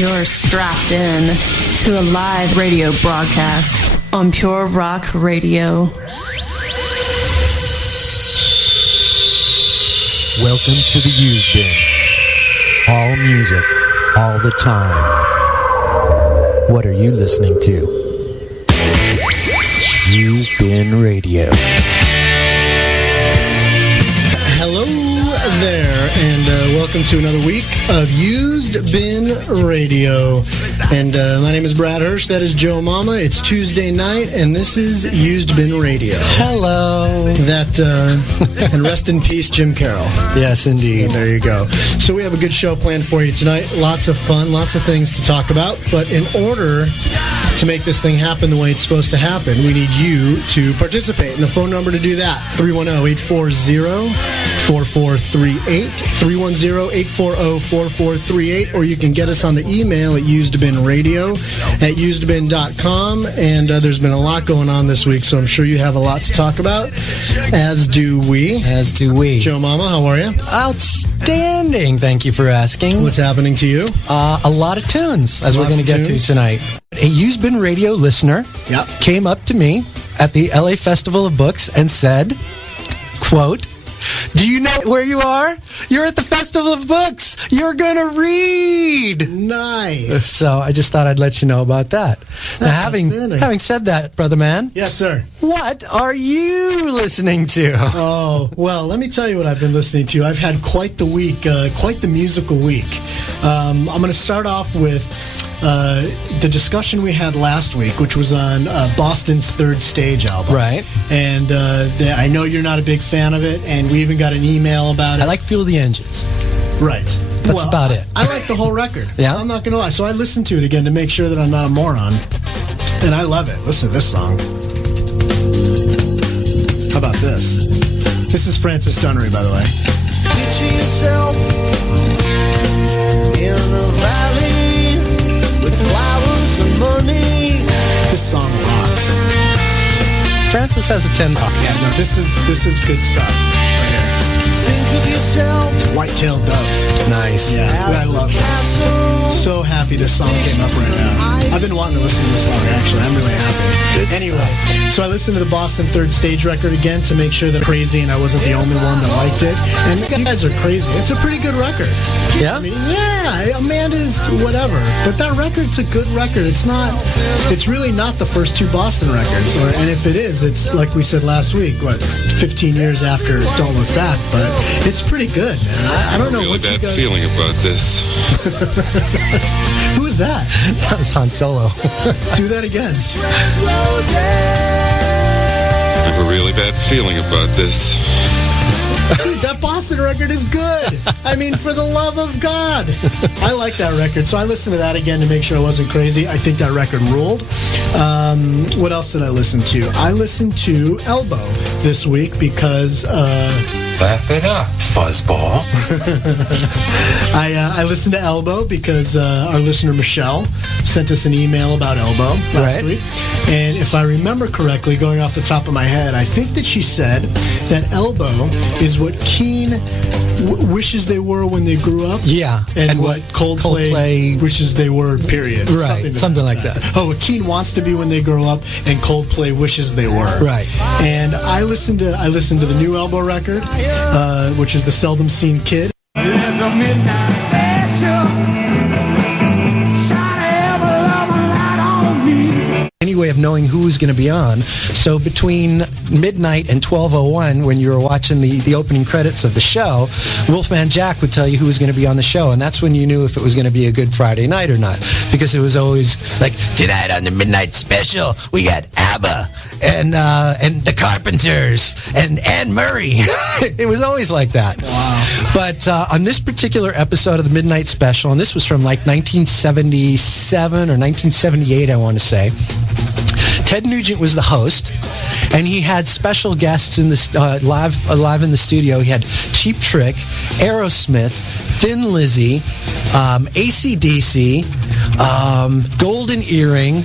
You're strapped in to a live radio broadcast on Pure Rock Radio. Welcome to the Used Bin. All music, all the time. What are you listening to? Used Bin Radio. Hello there, and welcome to another week of Used Bin Radio. And my name is Brad Hirsch. That is Joe Mama. It's Tuesday night, and this is Used Bin Radio. Hello. And rest in peace, Jim Carroll. Yes, indeed. And there you go. So we have a good show planned for you tonight. Lots of fun, lots of things to talk about. But in order to make this thing happen the way it's supposed to happen, we need you to participate. And the phone number to do that, 310-840-4438, 310-840-4438, or you can get us on the email at usedbinradio@usedbin.com. And there's been a lot going on this week, so I'm sure you have a lot to talk about, as do we. As do we. Joe Mama, how are you? Outstanding. Thank you for asking. What's happening to you? A lot of tunes, as we're going to get to tonight. A Used Bin Radio listener came up to me at the LA Festival of Books and said, quote, "Do you know where you are? You're at the Festival of Books. You're going to read." Nice. So I just thought I'd let you know about that. Now, having said that, brother man. Yes, sir. What are you listening to? Oh, well, let me tell you what I've been listening to. I've had quite the week, quite the musical week. I'm going to start off with the discussion we had last week, which was on Boston's Third Stage album. Right. And I know you're not a big fan of it, and we even got an email about it. I like Fuel the Engines. Right. That's about it. I like the whole record. Yeah? I'm not going to lie. So I listened to it again to make sure that I'm not a moron. And I love it. Listen to this song. How about this? This is Francis Dunnery, by the way. Picture yourself in a valley with flowers and money. This song rocks. Francis has a 10 buck. Yeah, no, this is good stuff right here. Think of yourself. White-tailed doves. Nice. Yeah, I love this. So happy this song came up right now. I've been wanting to listen to this song, actually. I'm really happy. Anyway, so I listened to the Boston Third Stage record again to make sure that crazy and I wasn't the only one that liked it. And you guys are crazy. It's a pretty good record. Yeah? I mean, yeah, Amanda's whatever. But that record's a good record. It's really not the first two Boston records. And if it is, it's like we said last week, 15 years after Don't Look Back. But it's pretty good, man. I don't know what you guys... I have a really bad feeling about this. Who is that? That was Han Solo. Do that again. I have a really bad feeling about this. Dude, that Boston record is good. I mean, for the love of God. I like that record, so I listened to that again to make sure I wasn't crazy. I think that record ruled. What else did I listen to? I listened to Elbow this week because... Laugh it up, fuzzball. I listened to Elbow because our listener Michelle sent us an email about Elbow last week. And if I remember correctly, going off the top of my head, I think that she said that Elbow is what Keane wishes they were when they grew up. Yeah. And what Coldplay wishes they were, period. Right. Something like that. Oh, what Keane wants to be when they grow up and Coldplay wishes they were. Right. And I listened to the new Elbow record, which is The Seldom Seen Kid. Any way of knowing who's going to be on. So between midnight and 12:01, when you were watching the opening credits of the show, Wolfman Jack would tell you who was going to be on the show, and that's when you knew if it was going to be a good Friday night or not, because it was always like, tonight on the midnight special, we got ABBA and the Carpenters and Anne Murray. It was always like that. Wow. But on this particular episode of the Midnight Special, and this was from like 1977 or 1978, I want to say, Ted Nugent was the host, and he had special guests in the live in the studio. He had Cheap Trick, Aerosmith, Thin Lizzy, AC/DC, Golden Earring,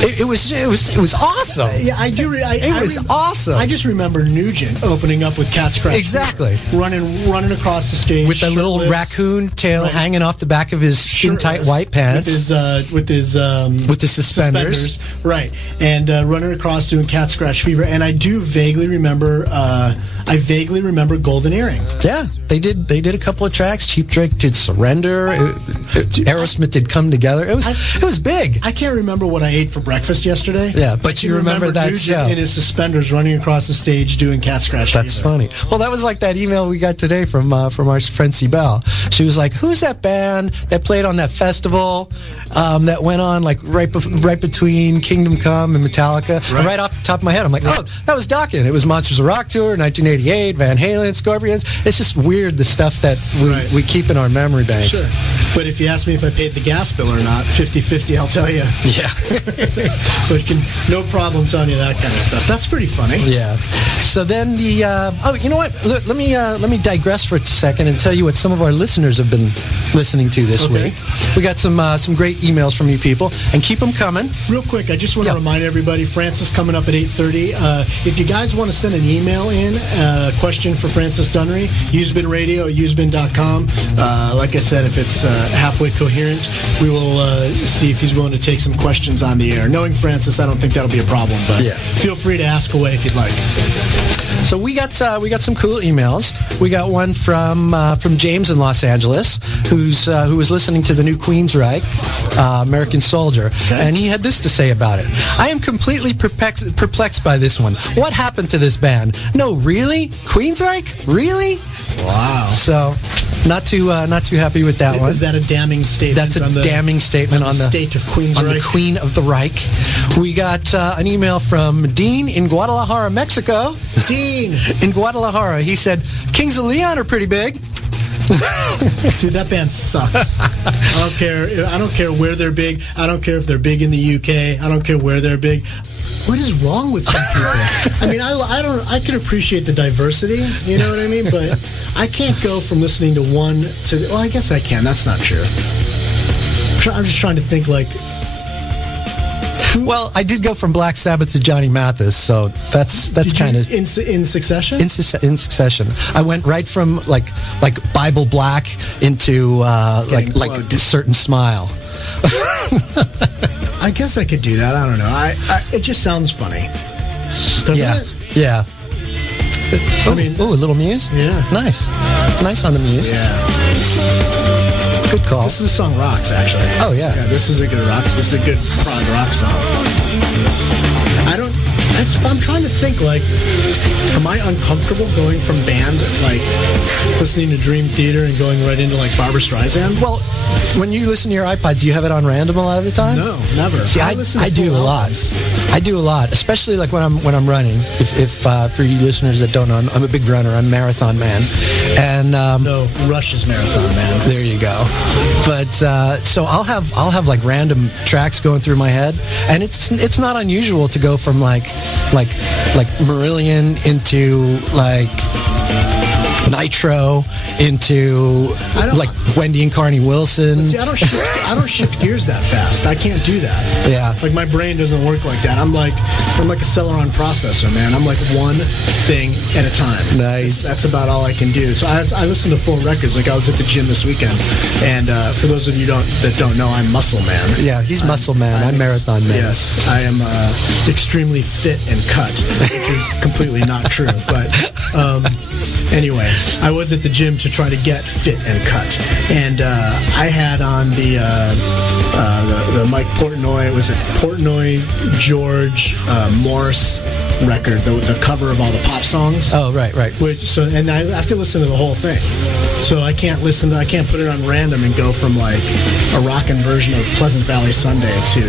It was awesome. Yeah, I do. It was awesome. I just remember Nugent opening up with Cat Scratch. Exactly. Running across the stage with that little raccoon tail hanging off the back of his skin-tight white pants. With his suspenders. Right. And running across doing Cat Scratch Fever. And I do vaguely remember Golden Earring. Yeah, they did a couple of tracks. Cheap Trick did Surrender. Aerosmith did Come Together. It was big. I can't remember what I ate for breakfast yesterday. Yeah, but you remember that Nugent show. in his suspenders running across the stage doing Cat Scratch Fever. That's funny. Well, that was like that email we got today from our friend Bell. She was like, "Who's that band that played on that festival that went on like right between Kingdom Come and Metallica?" Right. And right off the top of my head, I'm like, "Oh, that was Dokken. It was Monsters of Rock Tour, 1988, Van Halen, Scorpions." It's just weird the stuff that we keep in our memory banks. Sure. But if you ask me if I paid the gas bill or not, 50-50, I'll tell you. Yeah. But no problem telling you that kind of stuff. That's pretty funny. Yeah. So then you know what? Let me digress for a second and tell you what some of our listeners have been listening to this week. We got some great emails from you people, and keep them coming. Real quick, I just want to remind everybody, Francis coming up at 8:30. If you guys want to send an email in, question for Francis Dunnery, usebinradio@usebin.com. Like I said, if it's halfway coherent, we will see if he's willing to take some questions on the air. Knowing Francis, I don't think that'll be a problem, but feel free to ask away if you'd like. So we got some cool emails. We got one from James in Los Angeles, who was listening to the new Queensryche, American Soldier, and he had this to say about it. "I am completely perplexed by this one. What happened to this band? No, really? Queensryche? Really?" Wow. So, not too happy with that one. Is that a damning statement? That's a damning statement on the state of Queensryche. On the Queen of the Reich. We got an email from Dean in Guadalajara, Mexico. Dean in Guadalajara. He said, "Kings of Leon are pretty big." Dude, that band sucks. I don't care where they're big. I don't care if they're big in the UK. I don't care where they're big. What is wrong with some people? I mean, I can appreciate the diversity, you know what I mean? But I can't go from listening to one to well, I guess I can. That's not true. I'm just trying to think like. Well, I did go from Black Sabbath to Johnny Mathis, so that's kind of in succession. In succession, I went right from like Bible Black into like a certain Smile. I guess I could do that. I don't know. It just sounds funny. Doesn't it? Yeah. I mean, a little Muse. Yeah, nice on the Muse. Yeah. Good call. This song rocks, actually. Oh, yeah. This is a good rock. This is a good prog rock song. I'm trying to think, like, am I uncomfortable going from band, like, listening to Dream Theater and going right into, like, Barbra Streisand? Well, when you listen to your iPod, do you have it on random a lot of the time? No, never. See, I do a lot. I do a lot, especially like when I'm running. If for you listeners that don't know, I'm a big runner. I'm a marathon man, and no, Rush is marathon man. There you go. But so I'll have like random tracks going through my head, and it's not unusual to go from like Marillion into like Nitro into like Wendy and Carney Wilson. See, I don't shift gears that fast. I can't do that. Yeah. Like my brain doesn't work like that. I'm like a Celeron processor, man. I'm like one thing at a time. Nice. That's about all I can do. So I listen to full records. Like I was at the gym this weekend, and for those of you that don't know, I'm Muscle Man. Yeah, he's Muscle Man. I'm Marathon Man. Yes, I am extremely fit and cut, which is completely not true. But anyway, I was at the gym to try to get fit and cut, and I had on the Mike Portnoy. Was it Portnoy George Morse record, the cover of all the pop songs? Oh, right. And I have to listen to the whole thing. So I can't put it on random and go from like a rockin' version of Pleasant Valley Sunday to,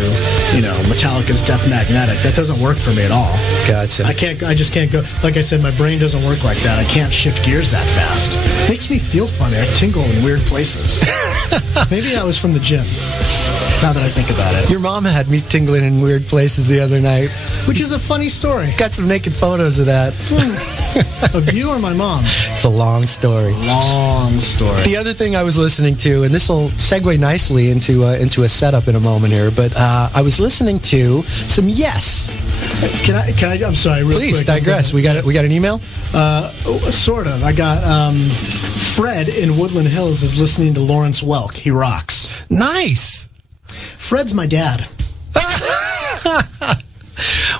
Metallica's Death Magnetic. That doesn't work for me at all. Gotcha. I just can't go. Like I said, my brain doesn't work like that. I can't shift gears that fast. Makes me feel funny. I tingle in weird places. Maybe that was from the gym. Now that I think about it. Your mom had me tingling in weird places the other night. Which is a funny story. Got some naked photos of that. Of you or my mom? It's a long story. Long story. The other thing I was listening to, and this will segue nicely into a setup in a moment here, but I was listening to some Yes. Can I? I'm sorry. Real Please quick, digress. We got an email. Sort of. I got Fred in Woodland Hills is listening to Lawrence Welk. He rocks. Nice. Fred's my dad.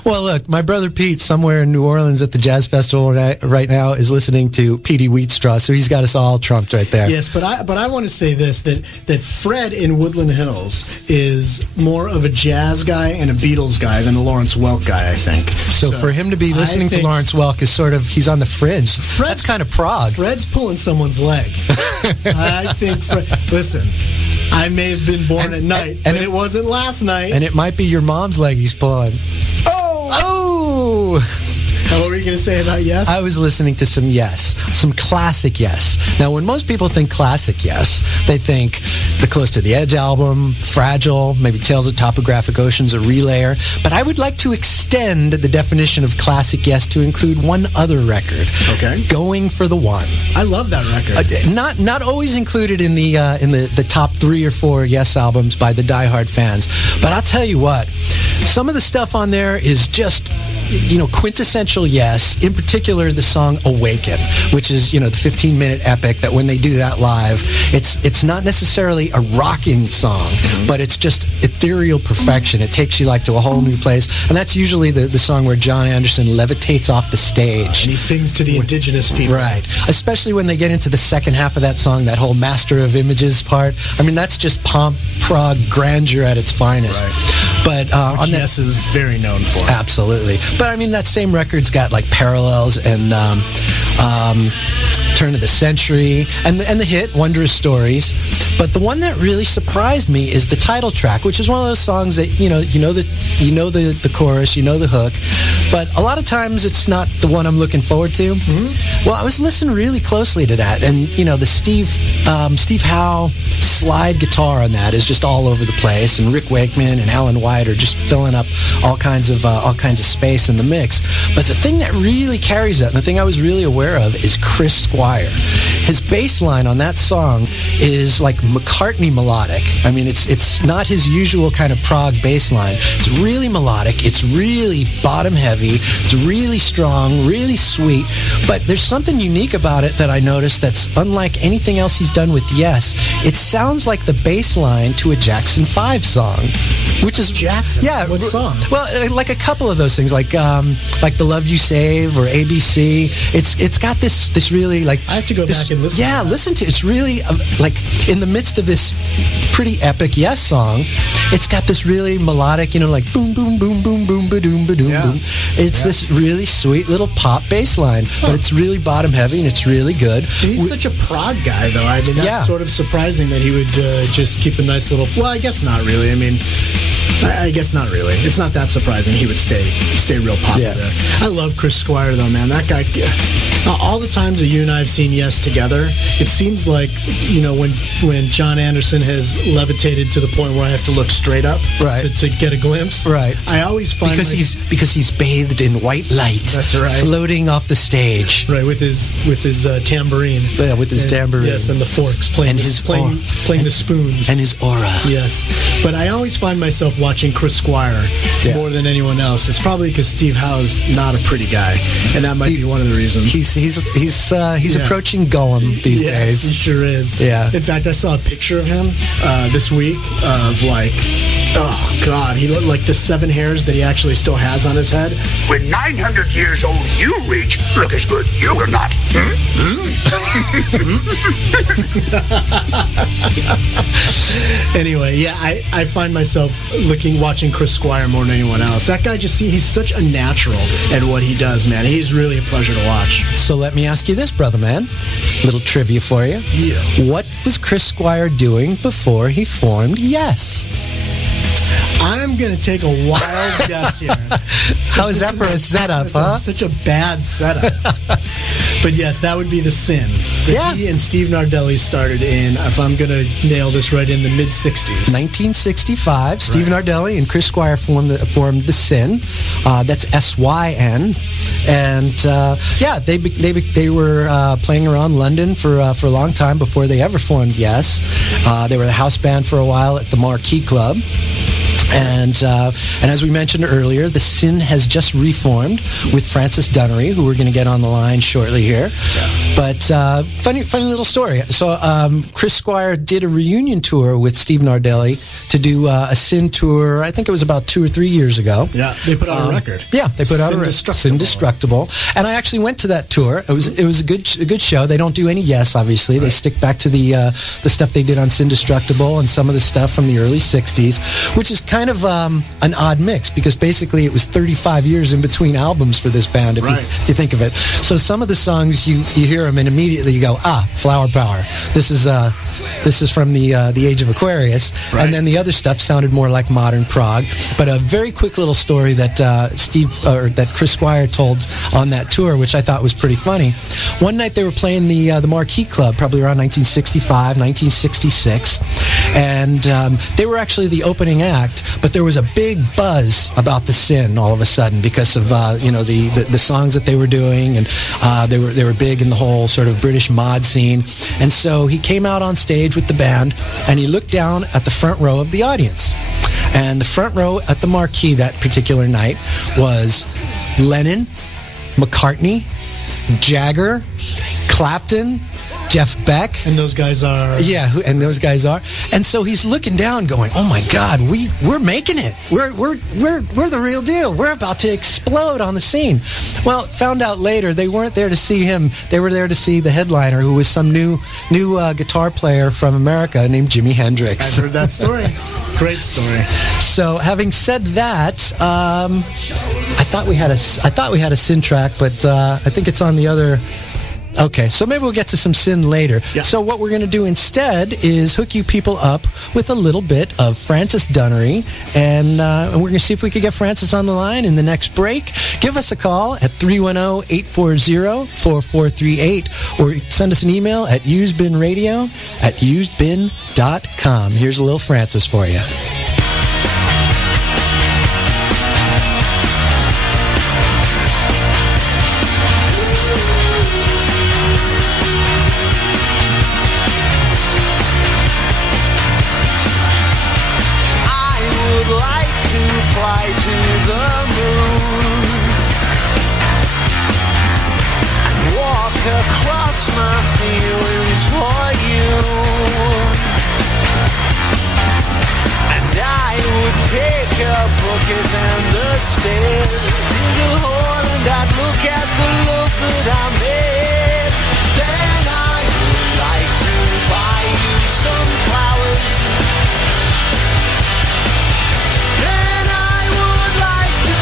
Well, look, my brother Pete, somewhere in New Orleans at the Jazz Festival right now, is listening to Petey Wheatstraw, so he's got us all trumped right there. Yes, but I want to say this, that Fred in Woodland Hills is more of a jazz guy and a Beatles guy than a Lawrence Welk guy, I think. So for him to be listening to Lawrence Welk is sort of, he's on the fringe. That's kind of prog. Fred's pulling someone's leg. I think listen, I may have been born at night, but it wasn't last night. And it might be your mom's leg he's pulling. Oh! What were you going to say about Yes? I was listening to some Yes, some classic Yes. Now, when most people think classic Yes, they think the Close to the Edge album, Fragile, maybe Tales of Topographic Oceans, or Relayer. But I would like to extend the definition of classic Yes to include one other record. Okay. Going for the One. I love that record. Not always included in the top 3 or 4 Yes albums by the diehard fans. But I'll tell you what, some of the stuff on there is just, quintessential Yes. In particular, the song Awaken, which is, the 15-minute epic that when they do that live, it's not necessarily a rocking song, but it's just ethereal perfection. It takes you to a whole new place. And that's usually the song where John Anderson levitates off the stage. And he sings to the indigenous people. Right. Especially when they get into the second half of that song, that whole Master of Images part. I mean, that's just pomp, prog, grandeur at its finest. Right. But on Yes is very known for. Absolutely. But I mean, that same record's got Parallels and Turn of the Century and the hit Wondrous Stories. But the one that really surprised me is the title track, which is one of those songs that you know the chorus, you know the hook, but a lot of times it's not the one I'm looking forward to. Mm-hmm. Well, I was listening really closely to that, and the Steve Howe slide guitar on that is just all over the place, and Rick Wakeman and Alan White are just filling up all kinds of space in the mix. But the thing that really carries that, and the thing I was really aware of, is Chris Squire. His bass line on that song is like McCartney melodic. I mean, it's not his usual kind of prog bass line. It's really melodic. It's really bottom heavy. It's really strong, really sweet. But there's something unique about it that I noticed that's unlike anything else he's done with Yes. It sounds like the bass line to a Jackson 5 song, which is Jackson. Yeah, what song? Well, like a couple of those things, like The Love You Save or ABC. It's got this really I have to go back and listen. Yeah, listen to it. It's really in the midst of this pretty epic Yes song, it's got this really melodic, boom boom boom boom boom ba doom ba doom boom. It's this really sweet little pop bass line, but it's really bottom heavy and it's really good. He's such a prog guy, though. I mean, that's sort of surprising that he would just keep a nice little. Well, I guess not really. I mean, I guess not really. It's not that surprising. He would stay real popular. Yeah. I love Chris Squire, though, man. That guy. All the times that you and I have seen Yes together, it seems like when John Anderson has levitated to the point where I have to look straight up to get a glimpse. Right. I always find because he's bathed in white light. That's right. Floating off the stage. Right, with his tambourine. Yeah, with his tambourine. Yes, and the forks playing the spoons and his aura. Yes, but I always find myself watching Chris Squire more than anyone else. It's probably because Steve Howe's not a pretty guy, and that might be one of the reasons. He's approaching Gollum these days. Yes, he sure is. Yeah. In fact, I saw a picture of him this week of oh God, he looked like the 7 hairs that he actually still has on his head. When 900 years old you reach, look as good you will not. Anyway, yeah, I find myself watching Chris Squire more than anyone else. That guy he's such a natural at what he does, man. He's really a pleasure to watch. So let me ask you this, brother man. Little trivia for you. Yeah. What was Chris Squire doing before he formed Yes? I'm going to take a wild guess here. How is that for a setup, huh? Such a bad setup. But yes, that would be the Sin. That he and Steve Nardelli started in, if I'm going to nail this right, in the mid-60s. 1965, Steve Nardelli and Chris Squire formed the Sin. That's SYN. And they were playing around London for a long time before they ever formed Yes. They were the house band for a while at the Marquee Club. And as we mentioned earlier, the Sin has just reformed with Francis Dunnery, who we're going to get on the line shortly here. But funny little story. So Chris Squire did a reunion tour with Steve Nardelli to do a Sin tour. I think it was about 2 or 3 years ago. Yeah, they put out a record. Yeah, they put out a record. Indestructible. And I actually went to that tour. It was a good show. They don't do any Yes, obviously. Right. They stick back to the stuff they did on Indestructible and some of the stuff from the early 60s, which is kind of an odd mix because basically it was 35 years in between albums for this band, if you think of it. So some of the songs you hear them and immediately you go, Flower Power. This is from the Age of Aquarius, and then the other stuff sounded more like modern prog. But a very quick little story that that Chris Squire told on that tour, which I thought was pretty funny. One night they were playing the Marquee Club, probably around 1965, 1966, and they were actually the opening act. But there was a big buzz about the Sin all of a sudden because of the songs that they were doing, and they were big in the whole sort of British mod scene. And so he came out on stage with the band, and he looked down at the front row of the audience. And the front row at the Marquee that particular night was Lennon, McCartney, Jagger, Clapton, Jeff Beck. And those guys are... Yeah, and those guys are. And so he's looking down going, oh my God, we're making it. We're the real deal. We're about to explode on the scene. Well, found out later they weren't there to see him. They were there to see the headliner, who was some new guitar player from America named Jimi Hendrix. I've heard that story. Great story. So having said that, I thought we had a Sin track, but I think it's on the other... Okay, so maybe we'll get to some Sin later. Yeah. So what we're going to do instead is hook you people up with a little bit of Francis Dunnery, and we're going to see if we could get Francis on the line in the next break. Give us a call at 310-840-4438, or send us an email at usebinradio@usebin.com. Here's a little Francis for you. Then I would like to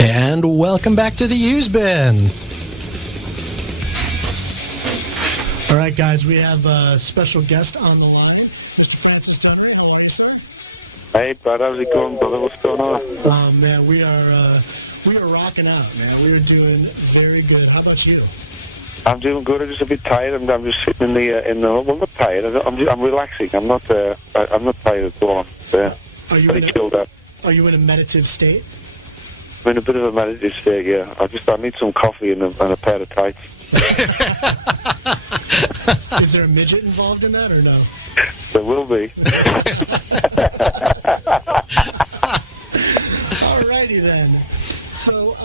And welcome back to the Used Bin. All right, guys, we have a special guest on the line, Mr. Francis Dunnery. How are you, sir? Hey, bud, how's it going, brother? What's going on? Oh, man, we are rocking out, man. We are doing very good. How about you? I'm doing good. I'm just a bit tired. I'm just sitting in the well, I'm not tired. I'm relaxing. I'm not tired at all. Are you very chilled out. Are you in a meditative state? I'm in a bit of a meditative state, yeah. I need some coffee and a pair of tights. Is there a midget involved in that or no? There will be. Alrighty then. So,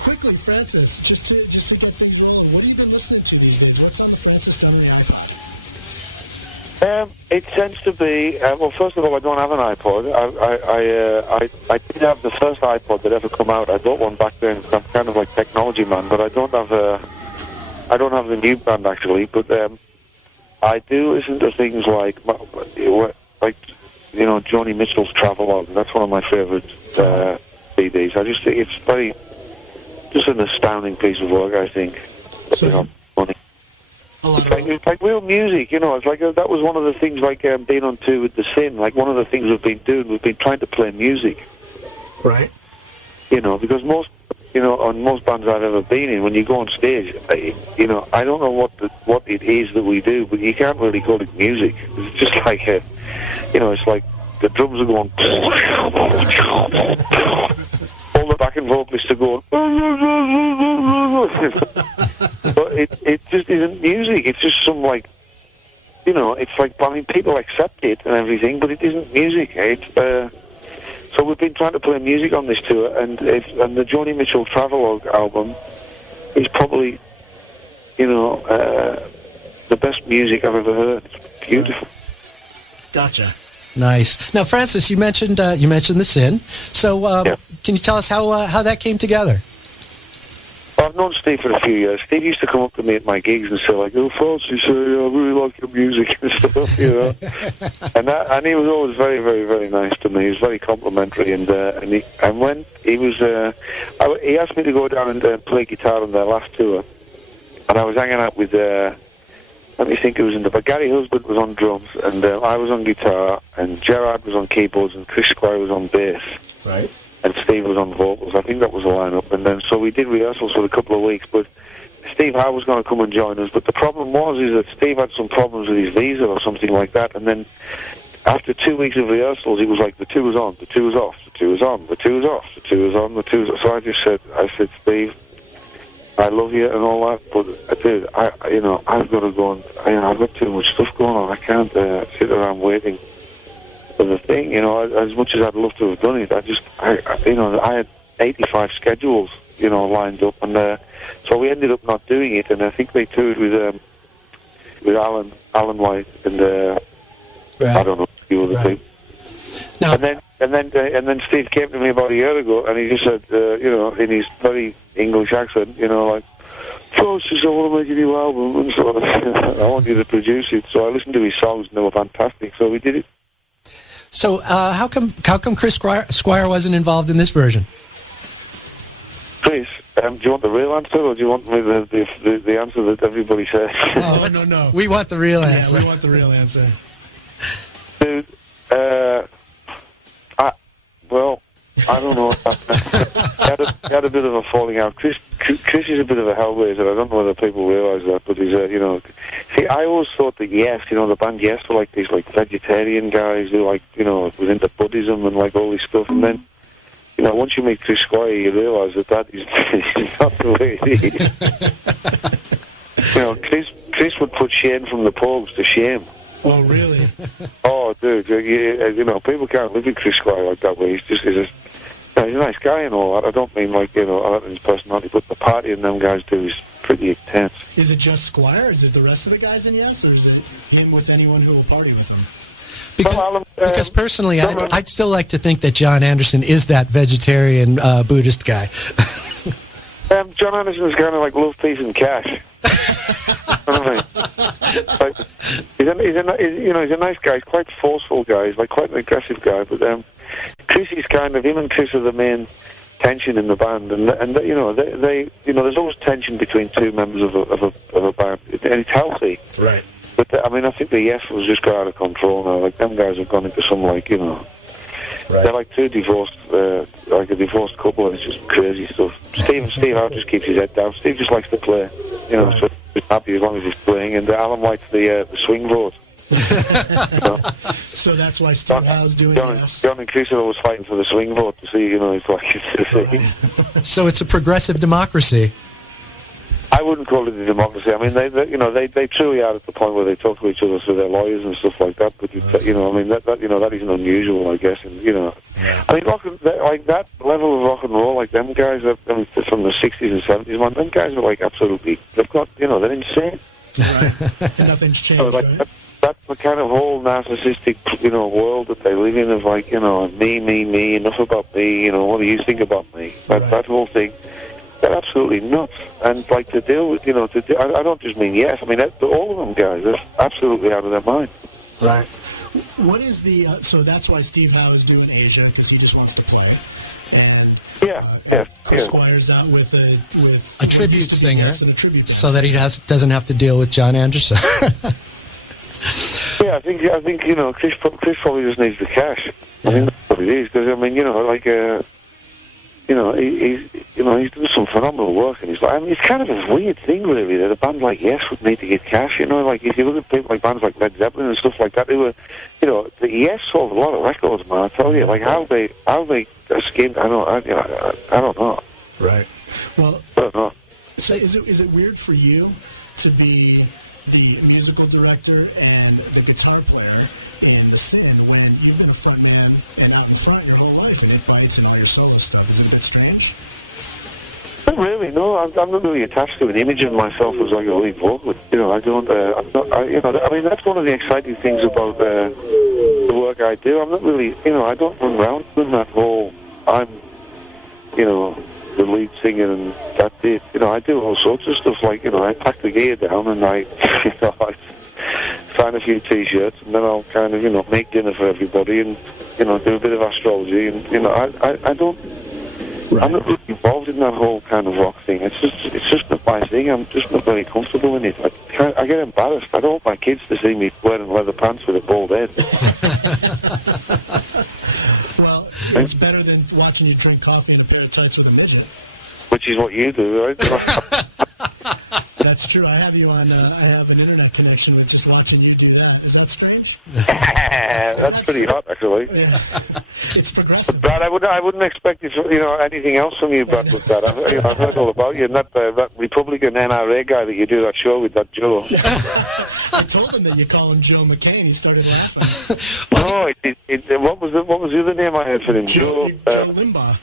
quickly, Francis, just to get things rolling, what have you been listening to these days? What's on the Francis Dunnery iPod? It tends to be, well, first of all, I don't have an iPod. I did have the first iPod that ever come out. I bought one back then. I'm kind of like technology man, but I don't have the new band actually. But I do listen to things like Joni Mitchell's Travelogue. That's one of my favorite CDs. I just think it's just an astounding piece of work. I think. So, funny. It's like real music, It's like that was one of the things, like being on tour with the Syn. Like one of the things we've been doing, we've been trying to play music, right? Because most, on most bands I've ever been in, when you go on stage, I don't know what it is that we do, but you can't really call it music. It's just like it's like the drums are going, all the backing vocalists are going, but it just isn't music. It's just some it's like, people accept it and everything, but it isn't music. So we've been trying to play music on this tour, and the Joni Mitchell Travelogue album is probably, the best music I've ever heard. It's beautiful. Gotcha. Nice. Now, Francis, you mentioned the Syn. So, Can you tell us how that came together? Well, I've known Steve for a few years. Steve used to come up to me at my gigs and say, like, "Oh, Francis, I really like your music," and stuff, and he was always very, very, very nice to me. He was very complimentary, and when he was, he asked me to go down and play guitar on their last tour, and I was hanging out with. Let me think, it was but Gary Husband was on drums, and I was on guitar, and Gerard was on keyboards, and Chris Squire was on bass. Right. And Steve was on vocals. I think that was the lineup. And then, so we did rehearsals for a couple of weeks, but Steve Howe was going to come and join us. But the problem is that Steve had some problems with his visa or something like that. And then, after 2 weeks of rehearsals, he was like, the tour was on, the tour was off, the tour was on, the tour was off, the tour was on, the tour was off. So I said, Steve, I love you and all that, but dude, I've got to go and, I've got too much stuff going on. I can't sit around waiting for the thing. As much as I'd love to have done it, I had 85 schedules, lined up, and so we ended up not doing it. And I think they toured with Alan White and right. I don't know the other thing. Now, And then Steve came to me about a year ago, and he just said, in his very English accent, like, "Francis, I want to make a new album, and so I want you to produce it." So I listened to his songs, and they were fantastic. So we did it. So how come Chris Squire wasn't involved in this version? Chris, do you want the real answer, or do you want me the answer that everybody says? Oh, no. We want the real answer. Yeah, we want the real answer. Dude, well, I don't know. He had a bit of a falling out. Chris is a bit of a hellraiser. I don't know whether people realise that, but he's See, I always thought that Yes, the band Yes were like these vegetarian guys who was into Buddhism and all this stuff, and then once you meet Chris Squire, you realise that is not the way it is. Chris would put Shane from the Pogues to shame. Oh, really? Oh, dude, people can't live with Chris Squire like that way. He's a nice guy and all that. I don't mean his personality, but the party and them guys do is pretty intense. Is it just Squire? Is it the rest of the guys in Yes, or is it him with anyone who will party with him? Because personally, I'd still like to think that John Anderson is that vegetarian Buddhist guy. John Anderson's kind of like love, peace, and cash. He's a nice guy. He's quite forceful guy. He's quite an aggressive guy. But Chris is him and Chris are the main tension in the band, and you know, they you know, there's always tension between two members of a band, and it's healthy. Right. But I mean, I think the Yes was just got out of control now. Like, them guys have gone into some, like, you know, they're like two divorced, like a divorced couple, and it's just crazy stuff. Steve Howe just keeps his head down. Steve just likes to play, you know, so he's happy as long as he's playing. And Alan White's the swing vote. You know? So that's why Steve Howe's doing Yes. John and Chris are always fighting for the swing vote to see, you know, it's like... So it's a progressive democracy. I wouldn't call it a democracy. I mean, they truly are at the point where they talk to each other through their lawyers and stuff like that. But it's, you know, I mean, that isn't unusual, I guess. And you know, I mean, like that level of rock and roll, like them guys, I mean, from the '60s and '70s, man, them guys are like absolutely. They've got, you know, they're insane. Right. And nothing's changed. So, like, right? That's the kind of whole narcissistic, you know, world that they live in, of like, you know, me, enough about me. You know, what do you think about me? That whole thing. They're absolutely nuts, and like to deal with, you know, I don't just mean Yes, I mean all of them guys. They're absolutely out of their mind. Right. What is the? So that's why Steve Howe is doing Asia, because he just wants to play it. And Chris Squire's out with a tribute singer, so that he doesn't have to deal with John Anderson. Yeah, I think you know, Chris probably just needs the cash. I think that's what it is, because I mean, you know, like. You know, he's doing some phenomenal work, and he's like, I mean, it's kind of a weird thing, really, that a band like Yes would need to get cash. You know, like if you look at people like bands like Led Zeppelin and stuff like that, they were, you know, the Yes sold a lot of records, man. I tell you, like how they escaped, I don't know. Right. Well, I don't know. So is it weird for you to be the musical director and the guitar player in the Syn when you've been a front man and out in front your whole life and invites and all your solo stuff? Isn't that strange? Not really, no. I'm not really attached to an image of myself as like a lead vocalist. You know, I don't. I'm not. You know, I mean, that's one of the exciting things about the work I do. I'm not really. You know, I don't run around doing that whole. I'm, you know, the lead singer and that's it. You know, I do all sorts of stuff. Like, you know, I pack the gear down and I sign a few T-shirts, and then I'll kind of, you know, make dinner for everybody and, you know, do a bit of astrology, and, you know, I don't. Right. I'm not really involved in that whole kind of rock thing. It's just not my thing. I'm just not very comfortable in it. I get embarrassed. I don't want my kids to see me wearing leather pants with a bald head. Well, it's better than watching you drink coffee in a pair of tights with a midget. Which is what you do, right? That's true. I have you on. I have an internet connection with just watching you do that. Is that strange? That's pretty hot, actually. Yeah. It's progressive. Brad, I wouldn't expect you know, anything else from you, Brad, with that. I've heard all about you, and that Republican NRA guy that you do that show with, that Joe. I told him that you call him Joe McCain. He started laughing. What was the other name I had for him? Joe Limbaugh.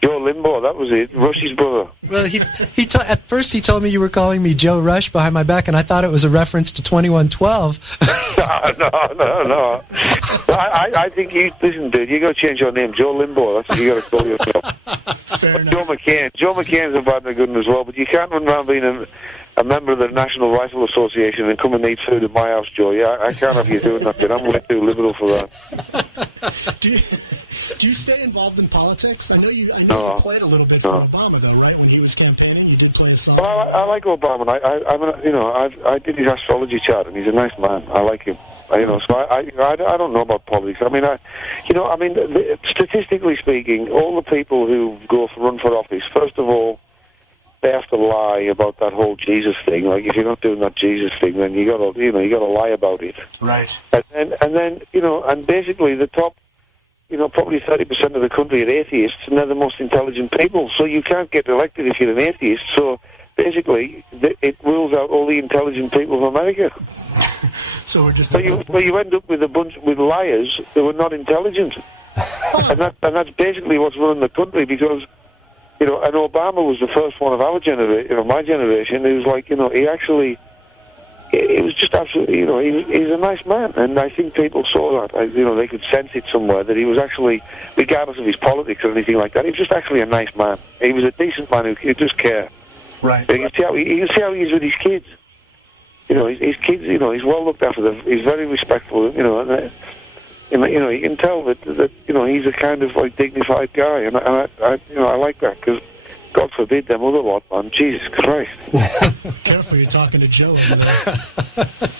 Joe Limbaugh, that was it. Rush's brother. Well, at first he told me you were calling me Joe Rush behind my back, and I thought it was a reference to 2112. No. I think listen, dude, you got to change your name, Joe Limbaugh. That's what you got to call yourself. Joe McCain. Joe McCain's a bad and a good one as well, but you can't run around being a member of the National Rifle Association and come and eat food at my house, Joe. Yeah, I can't have you doing that, kid. I'm way too liberal for that. Do you stay involved in politics? I know you played a little bit for Obama, though, right? When he was campaigning, you did play a song. Well, I like Obama. I did his astrology chart, and he's a nice man. I like him. You know, so I don't know about politics. I mean, statistically speaking, all the people who run for office, first of all, they have to lie about that whole Jesus thing. Like, if you're not doing that Jesus thing, then you gotta lie about it. Right. And then, you know, and basically the top, you know, probably 30% of the country are atheists, and they're the most intelligent people. So you can't get elected if you're an atheist. So basically, it rules out all the intelligent people of America. So we're just. So you end up with a bunch with liars who are not intelligent, and that's basically what's running the country. Because, you know, and Obama was the first one of our generation, my generation, who was like, you know, it was just absolutely, you know, he's a nice man, and I think people saw that. You know, they could sense it somewhere that he was actually, regardless of his politics or anything like that, he was just actually a nice man. He was a decent man who just cared. Right. You can see how he is with his kids. You know, his kids, you know, he's well looked after. He's very respectful, you know, you can tell that he's a kind of like dignified guy, and I like that, because God forbid them other lot, man. Jesus Christ. Careful, you're talking to Joe.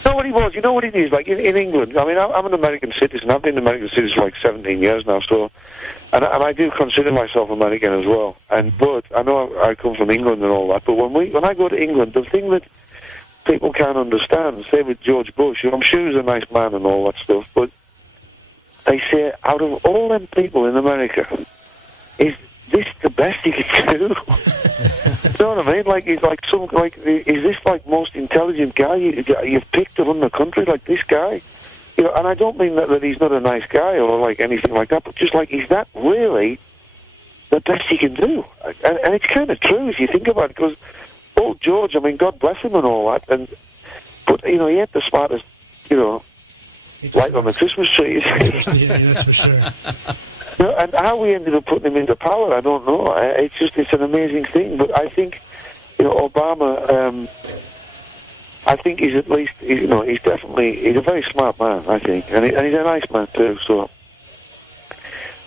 No, what he was, you know what it is, like in England, I mean, I'm an American citizen. I've been an American citizen for like 17 years now, so, and I do consider myself American as well. But I know I come from England and all that, but when I go to England, the thing that people can't understand, say with George Bush, I'm sure he's a nice man and all that stuff, but they say, out of all them people in America, is this the best he can do? You know what I mean? Like, he's like is this like most intelligent guy you've picked to run the country, like this guy? You know, and I don't mean that he's not a nice guy or like anything like that, but just like, is that really the best he can do? And it's kind of true if you think about it, because old George, I mean, God bless him and all that, but he had the smartest, light on the Christmas tree. Yeah, that's for sure. And how we ended up putting him into power, I don't know. It's an amazing thing. But I think, Obama, I think he's at least, he's a very smart man, I think. And he's a nice man too, so.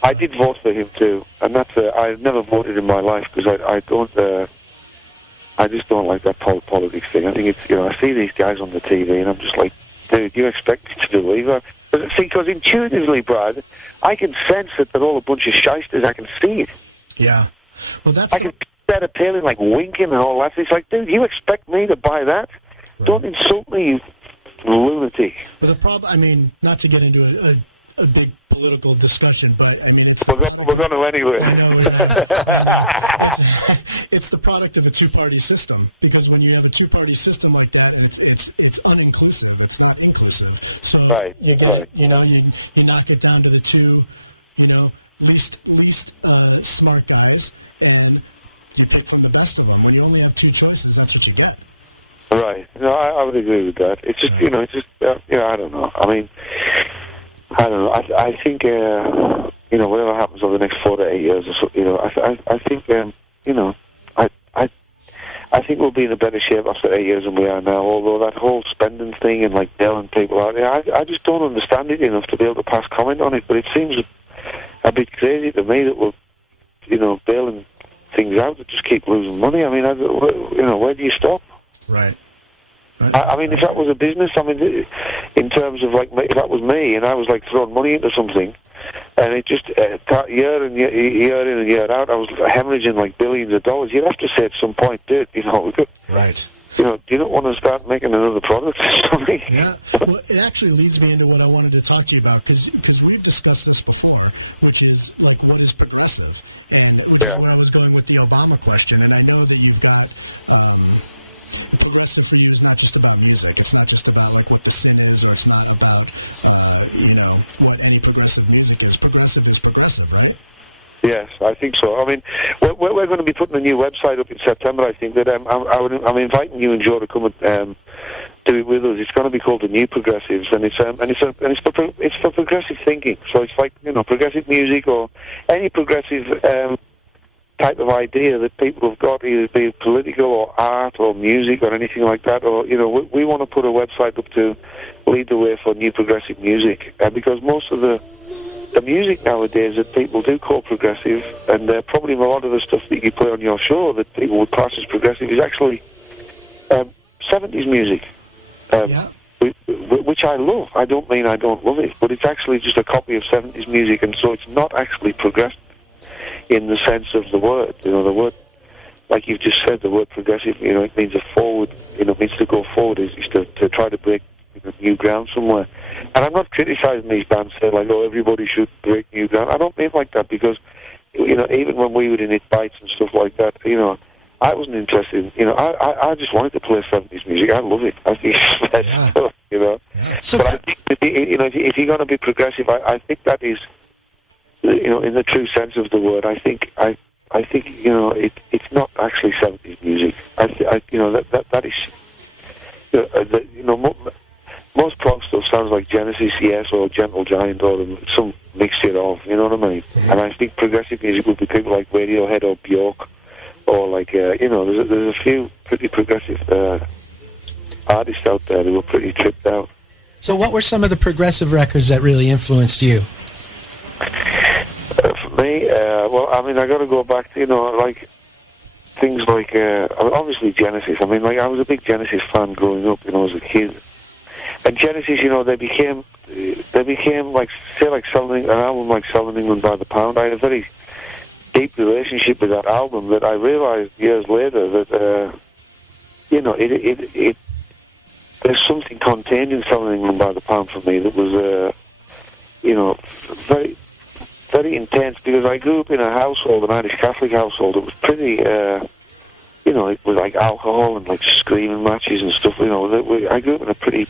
I did vote for him too. And that's, I've never voted in my life, because I just don't like that politics thing. I think it's, I see these guys on the TV and I'm just like, dude, you expect me to believe that? But see, because intuitively, Brad, I can sense that they're all a bunch of shysters. I can see it. Yeah. Well, I can see that appealing, like winking and all that. It's like, dude, you expect me to buy that? Right. Don't insult me, you lunatic. But the problem, I mean, not to get into a big political discussion, but I mean, we're going to anyway. It's the product of a two-party system, because when you have a two-party system like that, it's uninclusive. It's not inclusive. So you knock it down to the two, least smart guys, and you pick from the best of them. When you only have two choices, that's what you get. Right. No, I would agree with that. It's just, I don't know. I mean, I don't know. I think, whatever happens over the next 4 to 8 years or so, I think, I think we'll be in a better shape after 8 years than we are now, although that whole spending thing and, like, bailing people out, I just don't understand it enough to be able to pass comment on it, but it seems a bit crazy to me that we're, bailing things out that just keep losing money. I mean, where do you stop? Right. I mean, if that was a business, I mean, in terms of, like, if that was me and I was, like, throwing money into something, and it just, year in and year out, I was hemorrhaging, like, billions of dollars, you'd have to say at some point, dude, right. Do you not want to start making another product or something? Yeah. Well, it actually leads me into what I wanted to talk to you about, because we've discussed this before, which is, like, what is progressive? And which is where I was going with the Obama question, and I know that you've got... progressive for you is not just about music. It's not just about like what the SYN is, or it's not about what any progressive music is. Progressive is progressive, right? Yes, I think so. I mean, we're going to be putting a new website up in September. I think that I'm inviting you and Joe to come and do it with us. It's going to be called the New Progressives, and it's for progressive thinking. So it's like progressive music or any progressive type of idea that people have got, either be it political or art or music or anything like that, or we want to put a website up to lead the way for new progressive music, because most of the music nowadays that people do call progressive, and probably a lot of the stuff that you play on your show that people would class as progressive, is actually 70s music, which I love. I don't mean I don't love it, but it's actually just a copy of 70s music, and so it's not actually progressive in the sense of the word. The word, like you've just said, the word progressive, it means a forward, it means to go forward, is to try to break new ground somewhere. And I'm not criticizing these bands saying like, oh, everybody should break new ground. I don't mean like that, because, even when we were in It Bites and stuff like that, I wasn't interested in, I just wanted to play 70s music. I love it. I think it's best stuff, So but I think, if you're going to be progressive, I think that is, in the true sense of the word, I think it's not actually 70s music. That is, most prog stuff sounds like Genesis, Yes, or Gentle Giant, or some mixture of, you know what I mean? And I think progressive music would be people like Radiohead or Bjork, or like, there's a few pretty progressive artists out there who are pretty tripped out. So what were some of the progressive records that really influenced you? For me, well, I mean, I got to go back to, like, things like, obviously Genesis. I mean, like, I was a big Genesis fan growing up, as a kid. And Genesis, they became like, say, like an album like Selling England by the Pound. I had a very deep relationship with that album that I realized years later that, there's something contained in Selling England by the Pound for me that was, very, very intense, because I grew up in a household, an Irish Catholic household. It was pretty, it was like alcohol and like screaming matches and stuff. I grew up in a pretty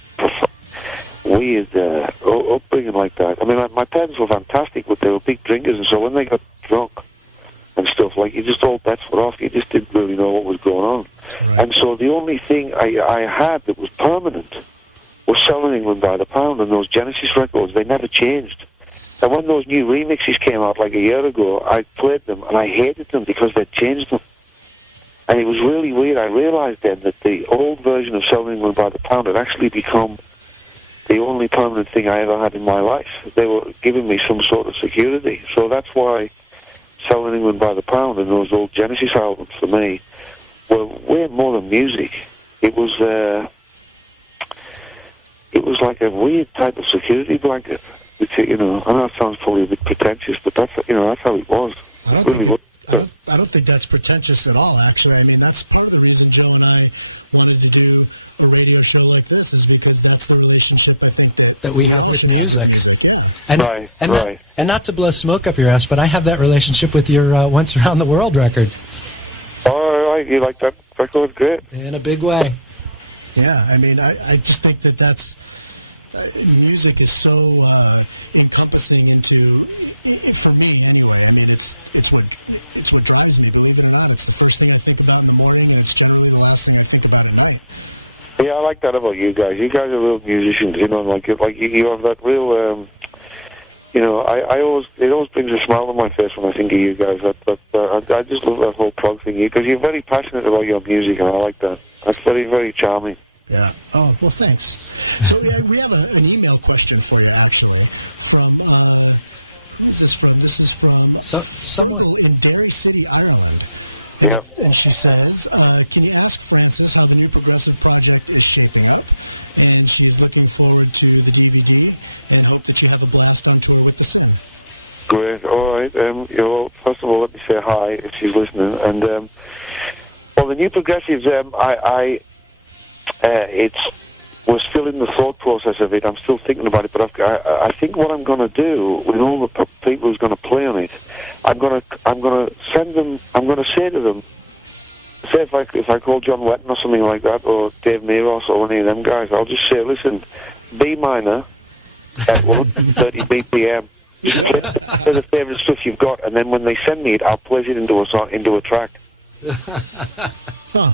weird upbringing like that. I mean, my parents were fantastic, but they were big drinkers, and so when they got drunk and stuff, like, just all bets were off. You just didn't really know what was going on. Right. And so the only thing I had that was permanent was Selling England by the Pound and those Genesis records. They never changed. And when those new remixes came out like a year ago, I played them and I hated them because they'd changed them. And it was really weird. I realized then that the old version of Selling England by the Pound had actually become the only permanent thing I ever had in my life. They were giving me some sort of security. So that's why Selling England by the Pound and those old Genesis albums for me were way more than music. It was like a weird type of security blanket. Which, I know it sounds probably a bit pretentious, but that's how it was. I don't think that's pretentious at all, actually. I mean, that's part of the reason Joe and I wanted to do a radio show like this, is because that's the relationship, I think, that we have with music. Yeah. And not to blow smoke up your ass, but I have that relationship with your Once Around the World record. Oh, right. You like that record? Great. In a big way. Yeah, I mean, I just think that's... music is so encompassing for me anyway. I mean, it's what drives me. Believe it or not, it's the first thing I think about in the morning, and it's generally the last thing I think about at night. Yeah, I like that about you guys. You guys are real musicians, like you have that real, it always brings a smile on my face when I think of you guys. I just love that whole prog thing, because you're very passionate about your music, and I like that. That's very, very charming. Yeah. Oh, well, thanks. So we have an email question for you, actually. This is from someone in Derry City, Ireland. Yeah. And she says, can you ask Francis how the new progressive project is shaping up? And she's looking forward to the DVD and hope that you have a blast on tour with the Syn. Great. All right. First of all, let me say hi if she's listening. And the new progressives, we're still in the thought process of it. I'm still thinking about it, but I think what I'm going to do with all the people who's going to play on it, I'm going to send them. I'm going to say to them, say if I call John Wetton or something like that, or Dave Meros or any of them guys, I'll just say, listen, B minor at 130 BPM. Just play the favourite stuff you've got, and then when they send me it, I'll place it into a track.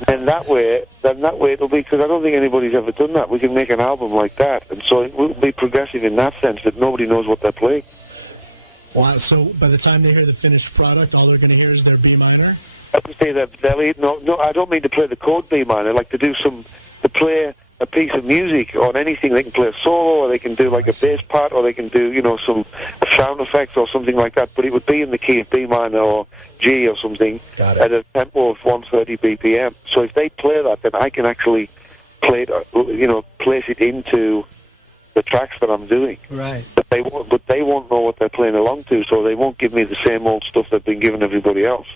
And that way it'll be, because I don't think anybody's ever done that. We can make an album like that, and so it will be progressive in that sense that nobody knows what they're playing. Wow! So by the time they hear the finished product, all they're going to hear is their B minor. I would say that no, I don't mean to play the chord B minor. Like to play a piece of music on anything. They can play a solo, or they can do like a bass part, or they can do some sound effects or something like that. But it would be in the key of B minor or G or something at a tempo of 130 BPM. So if they play that, then I can actually play it, place it into the tracks that I'm doing. Right. But they won't know what they're playing along to, so they won't give me the same old stuff they've been giving everybody else.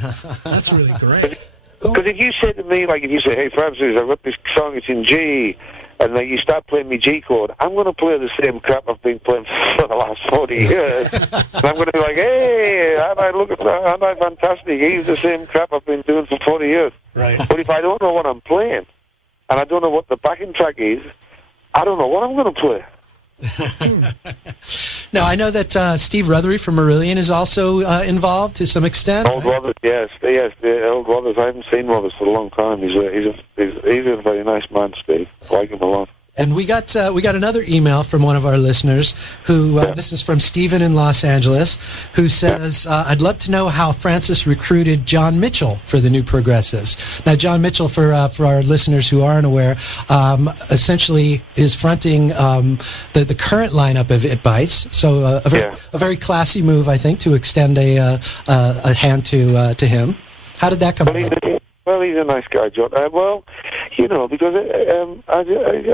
That's really great. Because if you say to me, like if you say, hey Francis, I've got this song, it's in G, and then you start playing me G chord, I'm going to play the same crap I've been playing for the last 40 years. And I'm going to be like, hey, aren't I fantastic? He's the same crap I've been doing for 40 years. Right. But if I don't know what I'm playing, and I don't know what the backing track is, I don't know what I'm going to play. Now, I know that Steve Rothery from Marillion is also involved to some extent. Old Rothers, yes, the Old Rothers. I haven't seen Rothers for a long time. He's a very nice man, Steve. I like him a lot. And we got another email from one of our listeners who, this is from Stephen in Los Angeles, who says, I'd love to know how Francis recruited John Mitchell for the New Progressives. Now, John Mitchell, for our listeners who aren't aware, essentially is fronting the current lineup of It Bites. So a very classy move, I think, to extend a hand to him. How did that come about? Well, he's a nice guy, John. Because I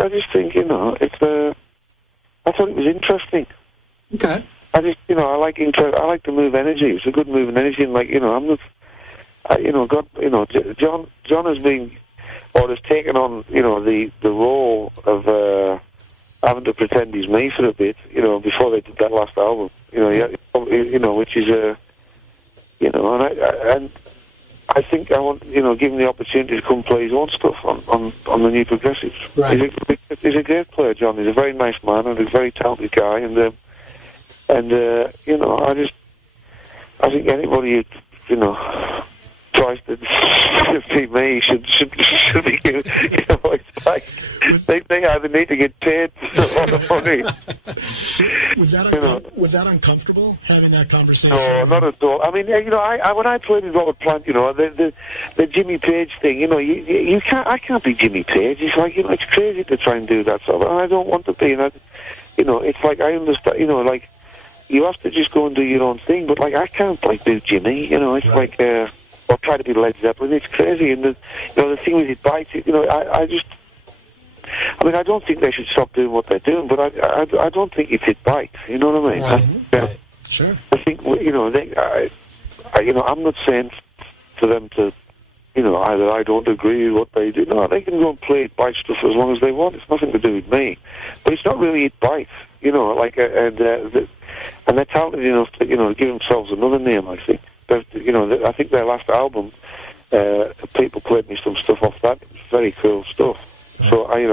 just think, it's I thought it was interesting. Okay. I just, I like to move energy. It's a good moving energy, and John has been, or has taken on, the role of having to pretend he's me for a bit, before they did that last album, which is and I think I want, give him the opportunity to come play his own stuff on the New Progressives. Right. He's a great player, John. He's a very nice man and a very talented guy, and I think anybody who, tries to be me should be given, it's like they either need to get paid a lot of money. Was that uncomfortable, having that conversation? No, not at all. I mean, when I played with Robert Plant, the Jimmy Page thing, I can't be Jimmy Page. It's like, it's crazy to try and do that stuff, and I don't want to be. And it's like, I understand, you have to just go and do your own thing, but I can't do Jimmy. It's right. Or try to be Led Zeppelin. It's crazy, and the thing with It Bites, I don't think they should stop doing what they're doing, but I don't think it's It Bites. You know what I mean? Right. Sure. I think I'm not saying to them to, either I don't agree with what they do. No, they can go and play It Bites stuff as long as they want. It's nothing to do with me. But it's not really It Bites, and they're talented enough to, give themselves another name, I think. I think their last album, people played me some stuff off that. It was very cool stuff. So I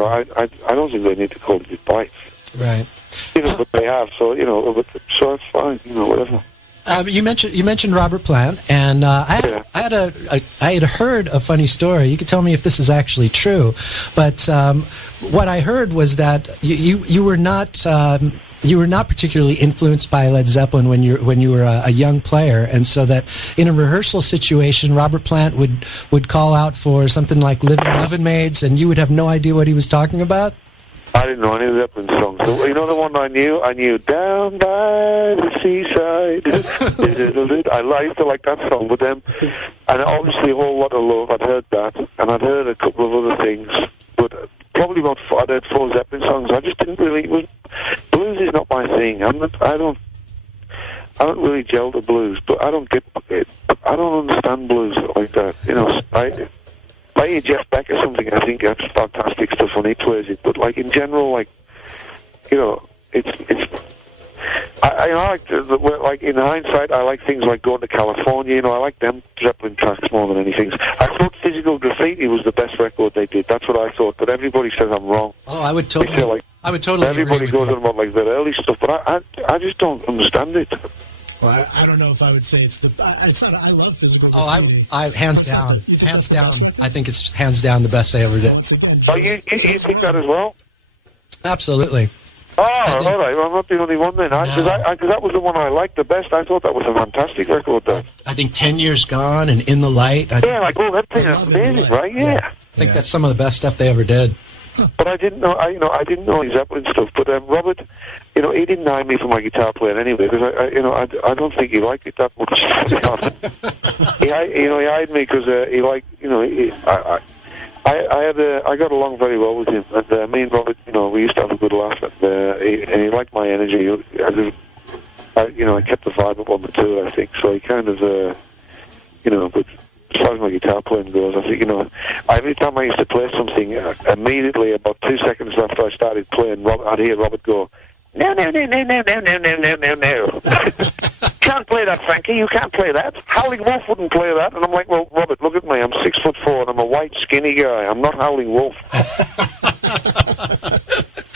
don't think they need to call it It Bites. Right. But they have. So so it's fine. Whatever. You mentioned Robert Plant, and I had heard a funny story. You could tell me if this is actually true, but what I heard was that you were not particularly influenced by Led Zeppelin when you were a young player, and so that in a rehearsal situation, Robert Plant would call out for something like "Living Lovin' Maids," and you would have no idea what he was talking about. I didn't know any of the Zeppelin songs. So, the one I knew "Down by the Seaside." I used to like that song with them, and obviously a whole lot of love. I'd heard that, and I'd heard a couple of other things, but probably I'd heard 4 Zeppelin songs. I just didn't really. Blues is not my thing. I don't really gel to blues, but I don't get it. I don't understand blues like that. Play Jeff Beck or something, I think that's fantastic stuff when he plays it. But in general, it's. I like in hindsight, I like things like Going to California. I like them Zeppelin tracks more than anything. I thought Physical Graffiti was the best record they did. That's what I thought. But everybody says I'm wrong. Oh, I would totally. Everybody goes on about that early stuff, but I just don't understand it. Well, I don't know if I would say it's not. I love Physical Graffiti. I hands down. I think it's hands down the best they ever did. Oh, you think that as well? Absolutely. Oh, all right. Well, I'm not the only one then. Because that was the one I liked the best. I thought that was a fantastic record. I think 10 Years Gone and In the Light. That thing is amazing, right? Yeah. I think that's some of the best stuff they ever did. But I didn't know. I didn't know his Zeppelin stuff. But Robert, he didn't hire me for my guitar playing anyway. Because I don't think he liked it that much. He hired me because he liked. I got along very well with him, and me and Robert, we used to have a good laugh, and he liked my energy. I kept the vibe up on the tour, I think. So he kind of, but as far as my guitar playing goes, I think, every time I used to play something, immediately, about 2 seconds after I started playing, I'd hear Robert go, "No. Can't play that, Frankie. You can't play that. Howling Wolf wouldn't play that." And I'm like, "Well, Robert, look at me. I'm 6'4" and I'm a white, skinny guy. I'm not Howling Wolf."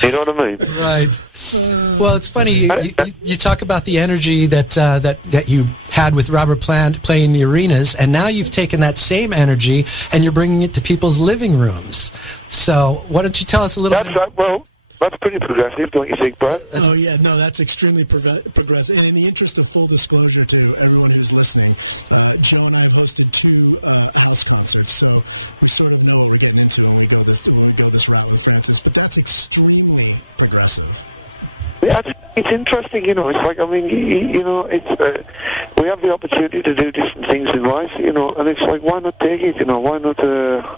You know what I mean? Right. Well, it's funny. You talk about the energy that you had with Robert Plant playing the arenas, and now you've taken that same energy and you're bringing it to people's living rooms. So why don't you tell us a little bit? Right. Well, that's pretty progressive, don't you think, Brad? Oh, yeah, no, that's extremely progressive. And in the interest of full disclosure to everyone who's listening, Joe and I have hosted 2 house concerts, so we sort of know what we're getting into when we go this route with Francis, but that's extremely progressive. Yeah, it's interesting, you know. It's like, I mean, you know, it's we have the opportunity to do different things in life, you know, and it's like, why not take it, you know, why not, I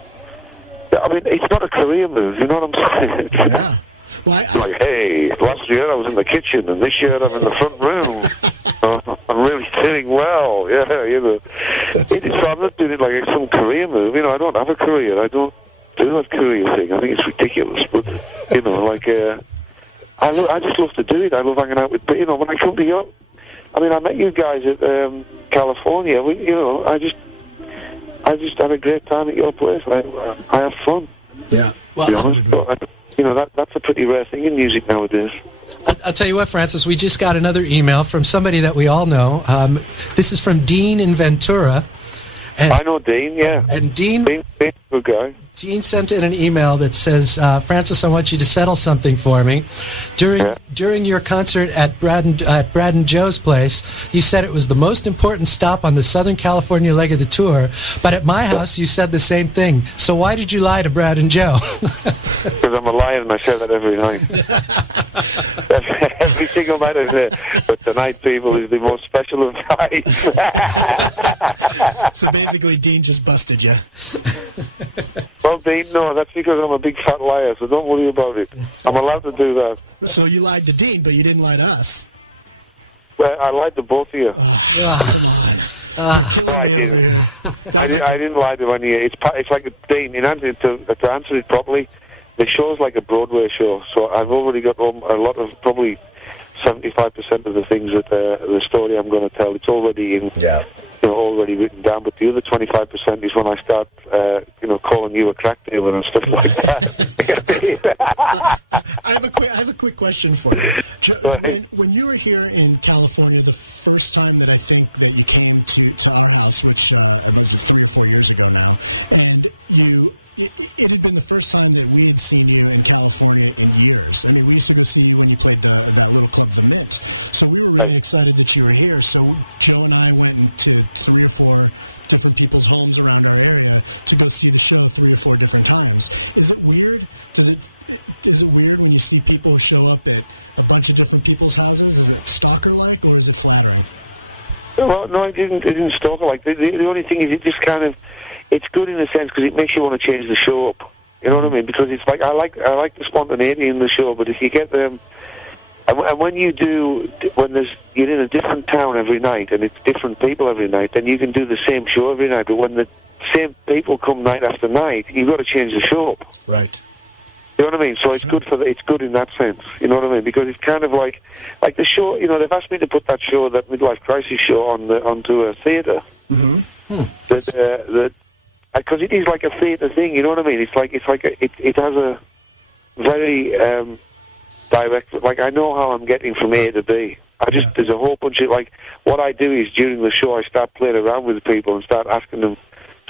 mean, it's not a career move, you know what I'm saying? Yeah. Like, hey, last year I was in the kitchen, and this year I'm in the front room. I'm really doing well, yeah, you know. So I'm not doing it like it's some career move, you know. I don't have a career. I don't do that career thing. I think it's ridiculous, but, you know, like, I just love to do it. I love hanging out with, you know, when I come to Europe, I mean, I met you guys at California. You know, I just had a great time at your place. I have fun. Yeah. To be honest, but you know, that's a pretty rare thing in music nowadays. I'll tell you what, Francis, we just got another email from somebody that we all know. This is from Dean in Ventura. And, I know Dean, yeah. And Dean's a good guy. Dean sent in an email that says, Francis, I want you to settle something for me. During your concert at Brad and Joe's place, you said it was the most important stop on the Southern California leg of the tour, but at my house you said the same thing. So why did you lie to Brad and Joe? Because I'm a liar and I say that every night. Every single night I say, but tonight, people, is the most special of nights. So basically, Dean just busted you. Well, Dean, no, that's because I'm a big fat liar, so don't worry about it. I'm allowed to do that. So you lied to Dean, but you didn't lie to us. Well, I lied to both of you. No, I didn't. I didn't lie to any. It's like a Dean. To answer it properly, the show's like a Broadway show, so I've already got a lot of, probably 75% of the things that the story I'm going to tell. It's already in. Yeah. You know, already written down, but the other 25% is when I start, calling you a crack dealer and stuff like that. I have a quick question for you. When you were here in California, the first time that I think that you came to our house, which I think was 3 or 4 years ago now, and it had been the first time that we had seen you in California in years. I mean, we used to go see you when you played that little club, The Mint. So we were really excited that you were here. So Joe and I went to 3 or 4 different people's homes around our area to go see the show 3 or 4 different times. Is it weird? Is it weird when you see people show up at a bunch of different people's houses? Is it stalker-like or is it flattering? Well, no, it didn't stalker-like. The only thing is it just kind of, it's good in a sense because it makes you want to change the show up. You know what I mean? Because it's like, I like the spontaneity in the show, but if you get them, and when you do, you're in a different town every night and it's different people every night, then you can do the same show every night. But when the same people come night after night, you've got to change the show up. Right. You know what I mean? So it's good it's good in that sense. You know what I mean? Because it's kind of like the show. You know, they've asked me to put that midlife crisis show onto a theatre. Mm-hmm. Because it is like a theatre thing. You know what I mean? It has a very direct. Like, I know how I'm getting from A to B. There's a whole bunch of, like, what I do is during the show I start playing around with people and start asking them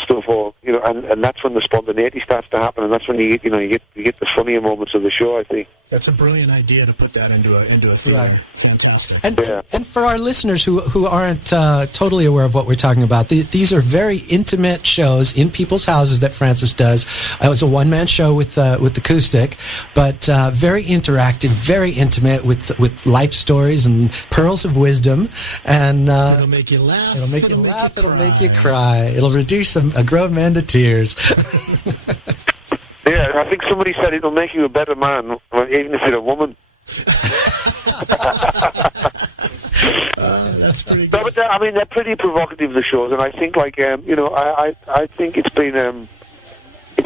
stuff, or and that's when the spontaneity starts to happen, and that's when you get the funnier moments of the show, I think. That's a brilliant idea to put that into a theater. Right. Fantastic. And for our listeners who aren't totally aware of what we're talking about, these are very intimate shows in people's houses that Francis does. It was a one-man show with acoustic, but very interactive, very intimate with life stories and pearls of wisdom. And it'll make you laugh. It'll make you laugh. It'll make you cry. It'll reduce a grown man to tears. Yeah, I think somebody said it'll make you a better man, even if you're a woman. That's pretty good. But I mean, they're pretty provocative, the shows, and I think, I think it's been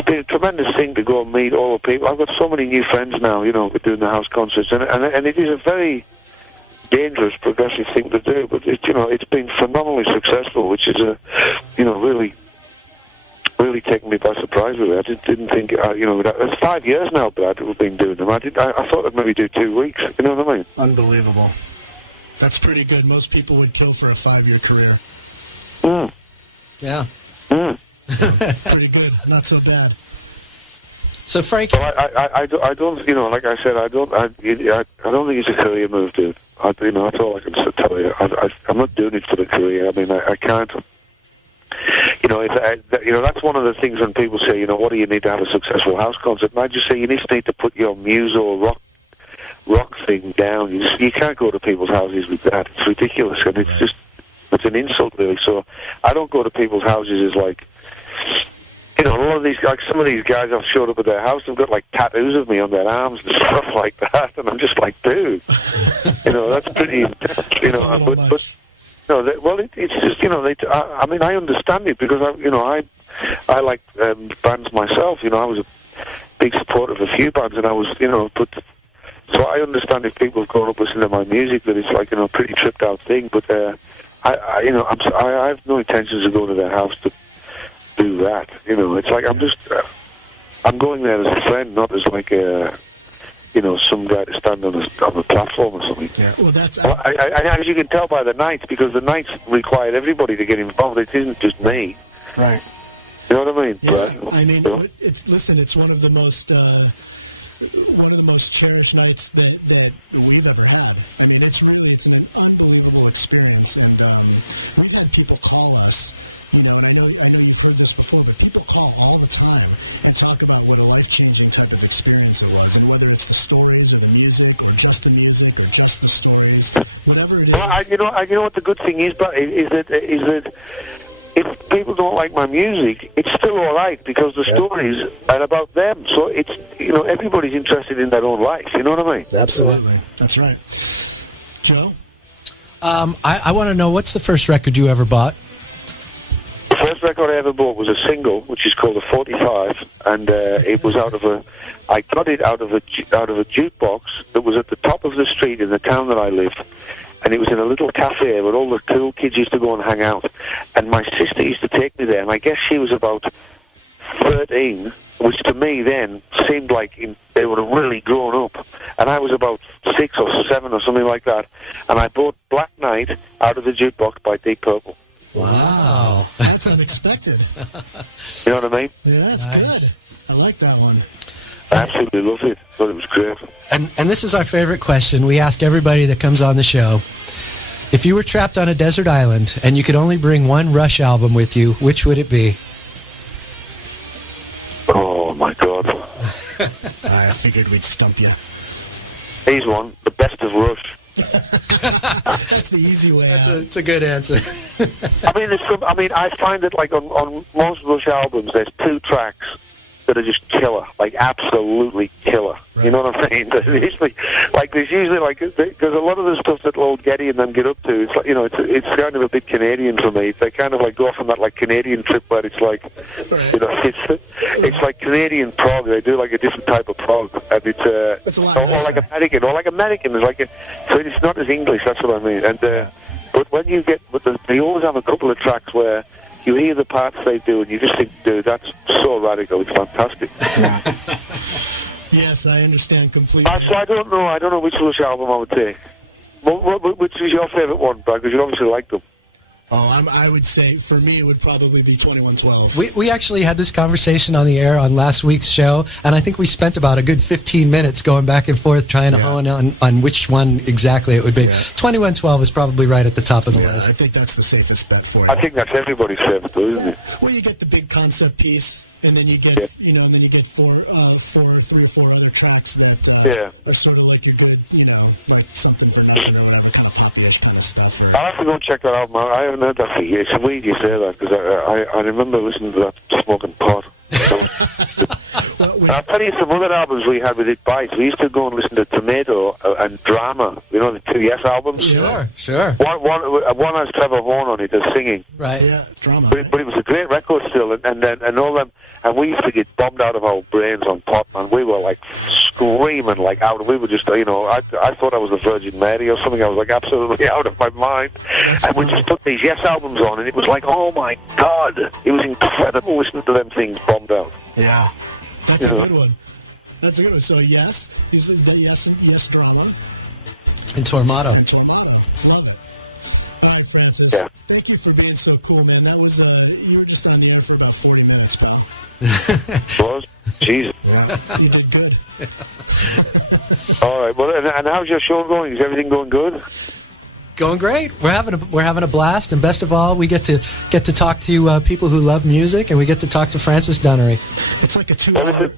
a tremendous thing to go and meet all the people. I've got so many new friends now, with doing the house concerts, and it is a very dangerous, progressive thing to do, but it's been phenomenally successful, which is really really taken me by surprise with it. I just didn't think, it's 5 years now, Brad, we've been doing them. I thought I'd maybe do 2 weeks. You know what I mean? Unbelievable. That's pretty good. Most people would kill for a 5-year career. Yeah. Pretty good. Not so bad. So, Frank, well, I don't, like I said, I don't think it's a career move, dude. That's all I can tell you. I'm not doing it for the career. I mean, I can't. That's one of the things when people say, what do you need to have a successful house concert? And I just say you just need to put your muse or rock thing down. You can't go to people's houses with that. It's ridiculous, and it's an insult, really. So I don't go to people's houses as like, a lot of these, like some of these guys I've showed up at their house, they've got like tattoos of me on their arms and stuff like that, and I'm just like, dude, that's pretty intense, it's just, I mean, I understand it because I like bands myself. I was a big supporter of a few bands, and I was, so I understand if people have grown up listening to my music that it's like, a pretty tripped out thing. But I have no intentions of going to their house to do that. It's like I'm going there as a friend, not as like some guy to stand on a platform or something. Yeah, well, that's... as you can tell by the nights, because the nights require everybody to get involved. It isn't just me. Right. You know what I mean? Yeah, Right? I mean, it's one of the most cherished nights that we've ever had. I mean, it's an unbelievable experience, and we've had people call us. And I know you've heard this before, but people call all the time and talk about what a life-changing type of experience it was, and whether it's the stories or the music, or just the music, or just the stories, whatever it is. Well, you know what the good thing is, but is that if people don't like my music, it's still all right because the stories are about them. So it's everybody's interested in their own life. You know what I mean? Absolutely, that's right. Joe, I want to know, what's the first record you ever bought? The first record I ever bought was a single, which is called a 45, and it was I got it out of a jukebox that was at the top of the street in the town that I lived, and it was in a little cafe where all the cool kids used to go and hang out, and my sister used to take me there, and I guess she was about 13, which to me then seemed like they were really grown up, and I was about 6 or 7 or something like that, and I bought Black Knight out of the jukebox by Deep Purple. Wow. That's unexpected. You know what I mean? Yeah, that's nice. Good. I like that one. I absolutely loved it. Thought it was great. And this is our favorite question. We ask everybody that comes on the show, if you were trapped on a desert island and you could only bring one Rush album with you, which would it be? Oh, my God. I figured we'd stump you. Here's one. The Best of Rush. That's the easy way. It's a good answer. I find that like on most Rush albums, there's 2 tracks that are just killer, like absolutely killer. Right. You know what I mean? There's usually because a lot of the stuff that old Geddy and them get up to, it's like, it's kind of a bit Canadian for me. They kind of like go off on that like Canadian trip where it's like, it's like Canadian prog. They do like a different type of prog, and it's or like American. It's like so it's not as English. That's what I mean. And but when you get, they always have a couple of tracks where you hear the parts they do, and you just think, dude, that's so radical. It's fantastic. Yes, I understand completely. So I don't know which Rush album I would take. Which is your favourite one, Brad? Because you obviously like them. Oh, I would say, for me, it would probably be 2112. We actually had this conversation on the air on last week's show, and I think we spent about a good 15 minutes going back and forth trying to hone on which one exactly it would be. Yeah. 2112 is probably right at the top of the list. I think that's the safest bet for you. I think that's everybody's favourite, isn't it? Well, you get the big concept piece, and then you get, three or four other tracks that are sort of like your good, like something for now, whatever kind of pop-ish kind of stuff. I'll have to go and check that out, man. I haven't heard that for years. It's weird you say that, because I remember listening to that smoking pot. And I'll tell you some other albums we had with It Bites. We used to go and listen to Tomato and Drama. You know, the two Yes albums? Sure. One has Trevor Horn on it, that's singing. Right. Yeah, Drama. But it was a great record still, and all them, and we used to get bombed out of our brains on pop, man. We were like screaming like out. We were just, you know, I thought I was the Virgin Mary or something. I was like absolutely out of my mind. And we just put these Yes albums on, and it was like, oh my God, it was incredible listening to them things bombed out. Yeah, that's a good one. That's a good one. So Yes, usually the Yes and Yes Drama. And Tormato. And Tormato. Love it. All right, Francis. Yeah. Thank you for being so cool, man. That was you were just on the air for about 40 minutes, pal. Was? Jesus. Yeah, you did good. All right. Well, and how's your show going? Is everything going good? Going great. We're having a blast, and best of all, we get to talk to people who love music, and we get to talk to Francis Dunnery. It's like a 2-hour.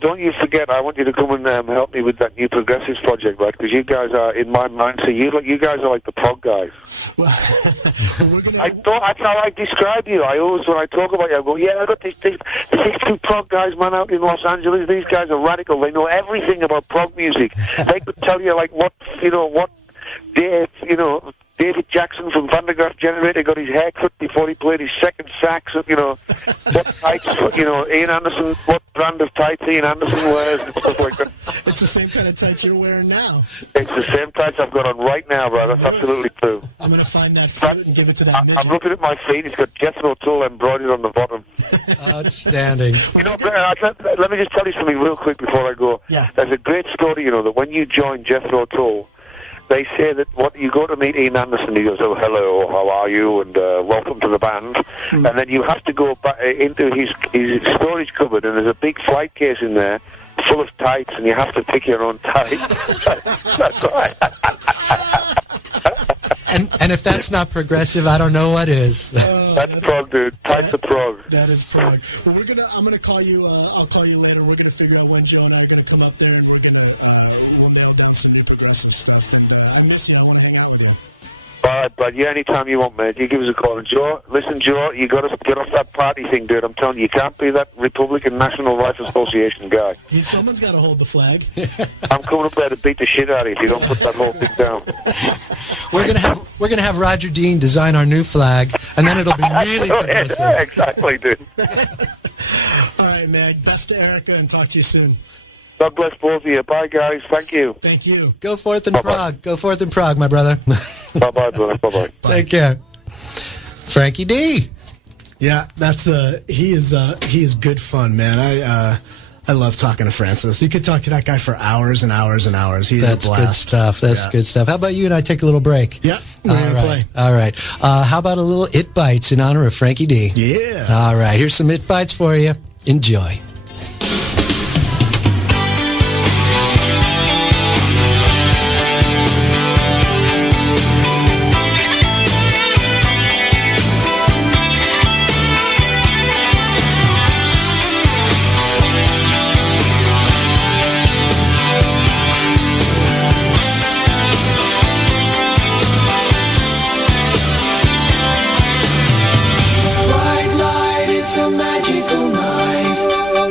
Don't you forget, I want you to come and help me with that new Progressives project, right? Because you guys are, in my mind, so you guys are like the prog guys. Well, That's how I describe you. I always, when I talk about you, I go, yeah, I got these two prog guys, man, out in Los Angeles. These guys are radical. They know everything about prog music. They could tell you, like, what David Jackson from Van de Graaff Generator got his hair cut before he played his second sax. You know, what tights, Ian Anderson, what brand of tights Ian Anderson wears and stuff like that. It's the same kind of tights you're wearing now. It's the same tights I've got on right now, bro. That's absolutely true. I'm going to find that foot and give it to that midget. I'm looking at my feet. It's got Jethro Tull embroidered on the bottom. Outstanding. Let me just tell you something real quick before I go. Yeah. There's a great story, that when you join Jethro Tull, they say that you go to meet Ian Anderson, he goes, oh, hello, how are you, and welcome to the band. And then you have to go back into his storage cupboard, and there's a big flight case in there full of tights, and you have to pick your own tights. That's right. And if that's not progressive, I don't know what is. That's prog, dude. Tights are prog. That is prog. Well, I'm gonna call you. I'll call you later. We're gonna figure out when Joe and I are gonna come up there, and we're gonna we'll nail down some new progressive stuff. And I miss you. I want to hang out with you. All right, bud. Yeah, anytime you want, man. You give us a call. And Joe, you got to get off that party thing, dude. I'm telling you, you can't be that Republican National Rifle Association guy. Someone's got to hold the flag. I'm coming up there to beat the shit out of you if you don't put that whole thing down. We're gonna have Roger Dean design our new flag, and then it'll be really progressive. Yeah, exactly, dude. All right, man. Best to Erica, and talk to you soon. God bless both of you. Bye, guys. Thank you. Thank you. Go forth in Prague. Go forth in Prague, my brother. Bye-bye, brother. Bye-bye. Take care. Frankie D. Yeah, that's he is good fun, man. I love talking to Francis. You could talk to that guy for hours and hours and hours. That's a blast. Good stuff. That's good stuff. How about you and I take a little break? Yeah, we're going to play. All right. How about a little It Bites in honor of Frankie D? Yeah. All right. Here's some It Bites for you. Enjoy. Bright light, it's a magical night.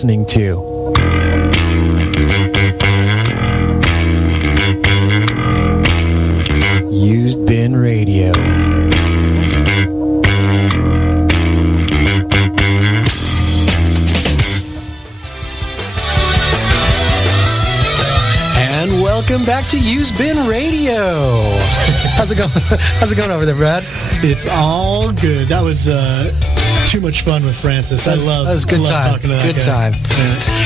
listening to. Used Bin Radio. And welcome back to Used Bin Radio. How's it going? How's it going over there, Brad? It's all good. That was too much fun with Francis. That was a good time. Talking to that Good guy. time.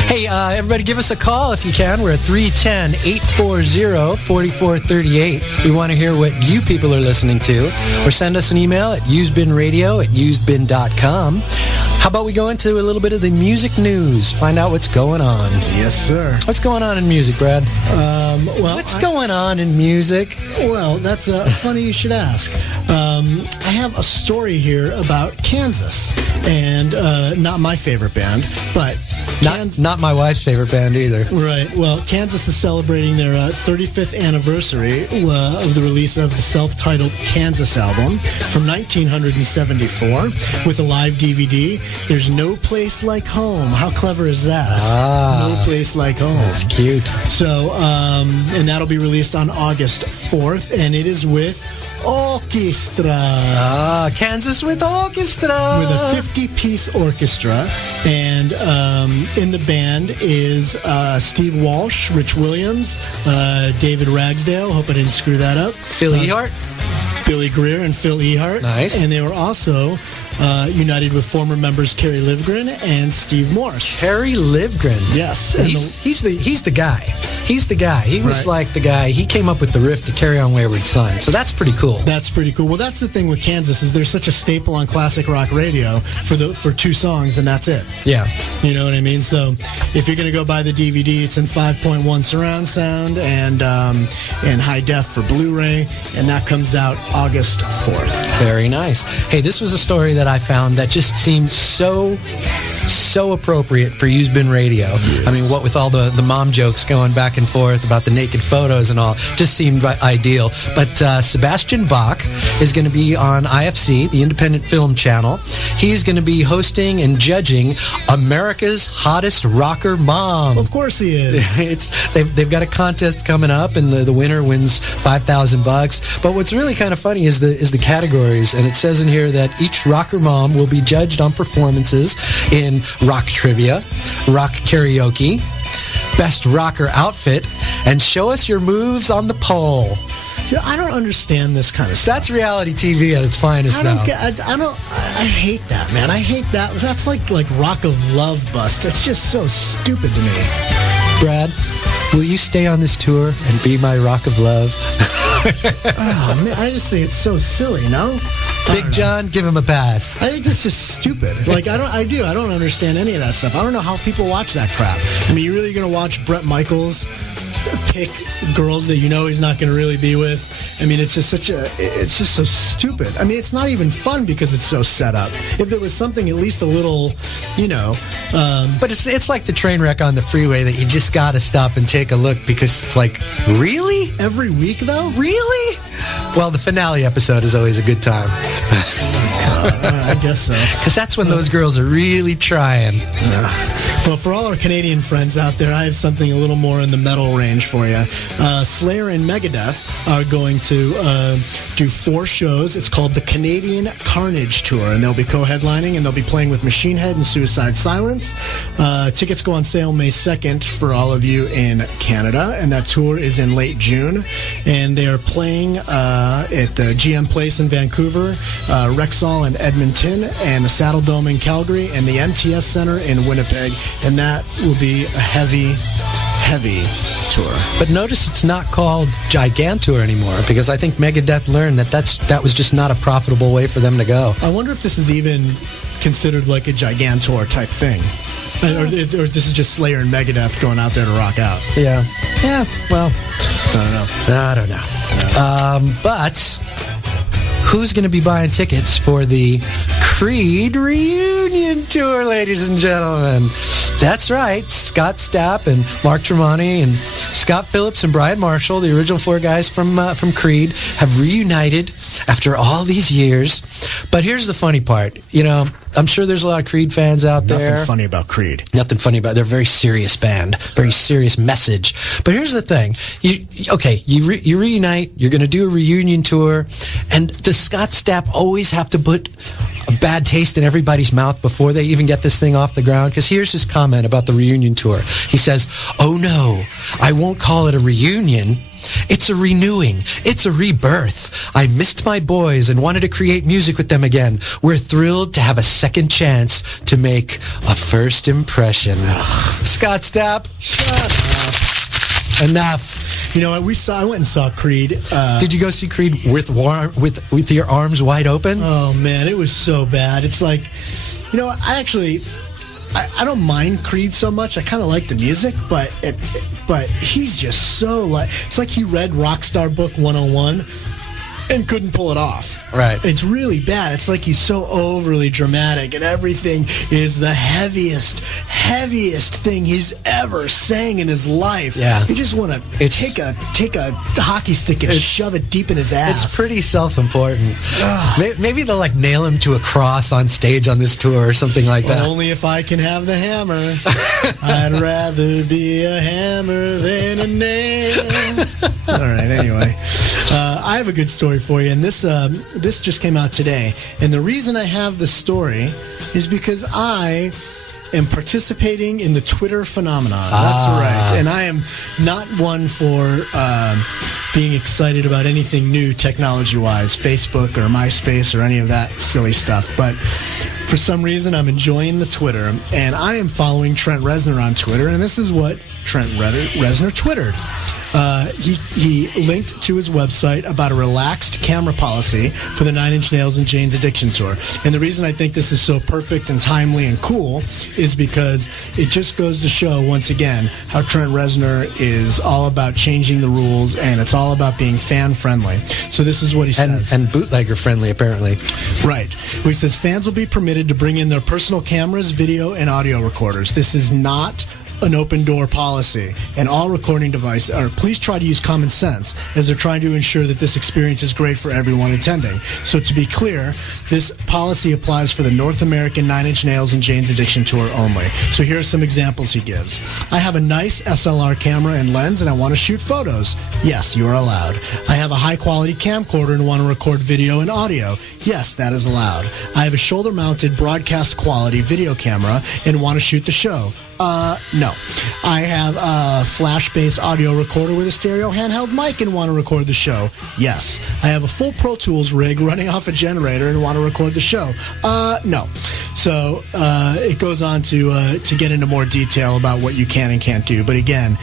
Hey, everybody, give us a call if you can. We're at 310-840-4438. We want to hear what you people are listening to. Or send us an email at usedbinradio@usedbin.com. How about we go into a little bit of the music news, find out what's going on. Yes, sir. What's going on in music, Brad? What's going on in music? Well, that's funny you should ask. I have a story here about Kansas, and not my favorite band, but not my wife's favorite band either. Right. Well, Kansas is celebrating their 35th anniversary of the release of the self-titled Kansas album from 1974 with a live DVD. There's No Place Like Home. How clever is that? No Place Like Home. That's cute. So, and that'll be released on August 4th, and it is with orchestra. Kansas with orchestra. With a 50-piece orchestra. And in the band is Steve Walsh, Rich Williams, David Ragsdale. Hope I didn't screw that up. Phil Ehart. Billy Greer and Phil Ehart. Nice. And they were also united with former members Kerry Livgren and Steve Morse. Kerry Livgren. Yes. And he's the guy. He's the guy. He was like the guy. He came up with the riff to Carry On Wayward Son. So that's pretty cool. That's pretty cool. Well, that's the thing with Kansas is they're such a staple on classic rock radio for 2 songs, and that's it. Yeah. You know what I mean? So if you're going to go buy the DVD, it's in 5.1 surround sound and high def for Blu-ray, and that comes out August 4th. Very nice. Hey, this was a story that I found that just seemed so appropriate for Used Bin Radio. Yes. I mean, what with all the mom jokes going back and forth about the naked photos and all, just seemed ideal. But Sebastian Bach is going to be on IFC, the independent film channel. He's going to be hosting and judging America's Hottest Rocker Mom. Of course he is. They've got a contest coming up, and the winner wins $5,000. But what's really kind of funny is the categories, and it says in here that each rocker mom will be judged on performances in rock trivia, rock karaoke, best rocker outfit, and show us your moves on the pole. I don't understand this kind of stuff. That's reality TV at its finest now. I hate that, man. I hate that. That's like Rock of Love bust. It's just so stupid to me. Brad, will you stay on this tour and be my Rock of Love? Oh, man, I just think it's so silly, no? Big John, give him a pass. I think that's just stupid. Like, I don't understand any of that stuff. I don't know how people watch that crap. I mean, you're really going to watch Bret Michaels pick girls that you know he's not going to really be with? I mean, it's just so stupid. I mean, it's not even fun because it's so set up. If there was something at least a little, but it's like the train wreck on the freeway that you just got to stop and take a look because it's like, really? Every week, though? Really? Well, the finale episode is always a good time. I guess so. Because that's when those girls are really trying. Well, for all our Canadian friends out there, I have something a little more in the metal range for you. Slayer and Megadeth are going to do 4 shows. It's called the Canadian Carnage Tour, and they'll be co-headlining, and they'll be playing with Machine Head and Suicide Silence. Tickets go on sale May 2nd for all of you in Canada, and that tour is in late June. And they are playing at the GM Place in Vancouver, Rexall in Edmonton, and the Saddle Dome in Calgary, and the MTS Center in Winnipeg. And that will be a heavy tour. But notice it's not called Gigantour anymore, because I think Megadeth learned that was just not a profitable way for them to go. I wonder if this is even considered like a Gigantour type thing. Or this is just Slayer and Megadeth going out there to rock out. Yeah, well, I don't know. But who's going to be buying tickets for the Creed reunion tour, ladies and gentlemen? That's right. Scott Stapp and Mark Tremonti and Scott Phillips and Brian Marshall, the original 4 guys from Creed, have reunited after all these years. But here's the funny part. I'm sure there's a lot of Creed fans out there. Nothing funny about Creed. Nothing funny about it. They're a very serious band, very serious message. But here's the thing: you reunite. You're going to do a reunion tour, and does Scott Stapp always have to put a bad taste in everybody's mouth before they even get this thing off the ground? Because here's his comment about the reunion tour. He says, "Oh no, I won't call it a reunion. It's a renewing. It's a rebirth. I missed my boys and wanted to create music with them again. We're thrilled to have a second chance to make a first impression." Scott Stapp, shut up. Enough. You know what? I went and saw Creed. Did you go see Creed with your arms wide open? Oh man, it was so bad. It's like, you know, I don't mind Creed so much. I kind of like the music, but he's just so like, it's like he read Rockstar Book 101 and couldn't pull it off. Right. It's really bad. It's like he's so overly dramatic, and everything is the heaviest thing he's ever sang in his life. Yeah. You just want to take a hockey stick and shove it deep in his ass. It's pretty self-important. Maybe they'll like nail him to a cross on stage on this tour or something like that. Only if I can have the hammer. I'd rather be a hammer than a nail. All right, anyway. I have a good story for you, and this just came out today. And the reason I have this story is because I am participating in the Twitter phenomenon. That's right. And I am not one for being excited about anything new technology-wise, Facebook or MySpace or any of that silly stuff. But for some reason, I'm enjoying the Twitter, and I am following Trent Reznor on Twitter, and this is what Trent Reznor twittered. He linked to his website about a relaxed camera policy for the Nine Inch Nails and Jane's Addiction tour. And the reason I think this is so perfect and timely and cool is because it just goes to show, once again, how Trent Reznor is all about changing the rules, and it's all about being fan-friendly. So this is what he says. And bootlegger-friendly, apparently. Right. He says, fans will be permitted to bring in their personal cameras, video, and audio recorders. This is not an open door policy, and all recording devices please try to use common sense as they're trying to ensure that this experience is great for everyone attending. So to be clear, this policy applies for the North American Nine Inch Nails and Jane's Addiction tour only. So here are some examples he gives. I have a nice SLR camera and lens and I want to shoot photos. Yes, you are allowed. I have a high quality camcorder and want to record video and audio. Yes, that is allowed. I have a shoulder mounted broadcast quality video camera and want to shoot the show. No. I have a flash-based audio recorder with a stereo handheld mic and want to record the show. Yes. I have a full Pro Tools rig running off a generator and want to record the show. No. So it goes on to get into more detail about what you can and can't do. But again,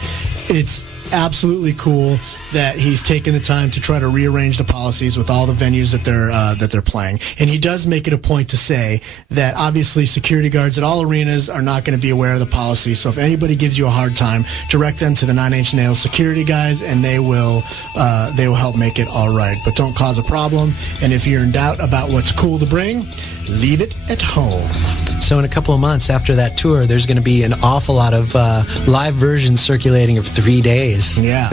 it's absolutely cool that he's taken the time to try to rearrange the policies with all the venues that they're playing. And he does make it a point to say that obviously security guards at all arenas are not going to be aware of the policy. So if anybody gives you a hard time, direct them to the Nine Inch Nails security guys, and they will help make it all right. But don't cause a problem. And if you're in doubt about what's cool to bring, leave it at home. So in a couple of months after that tour, there's going to be an awful lot of live versions circulating of 3 days. Yeah.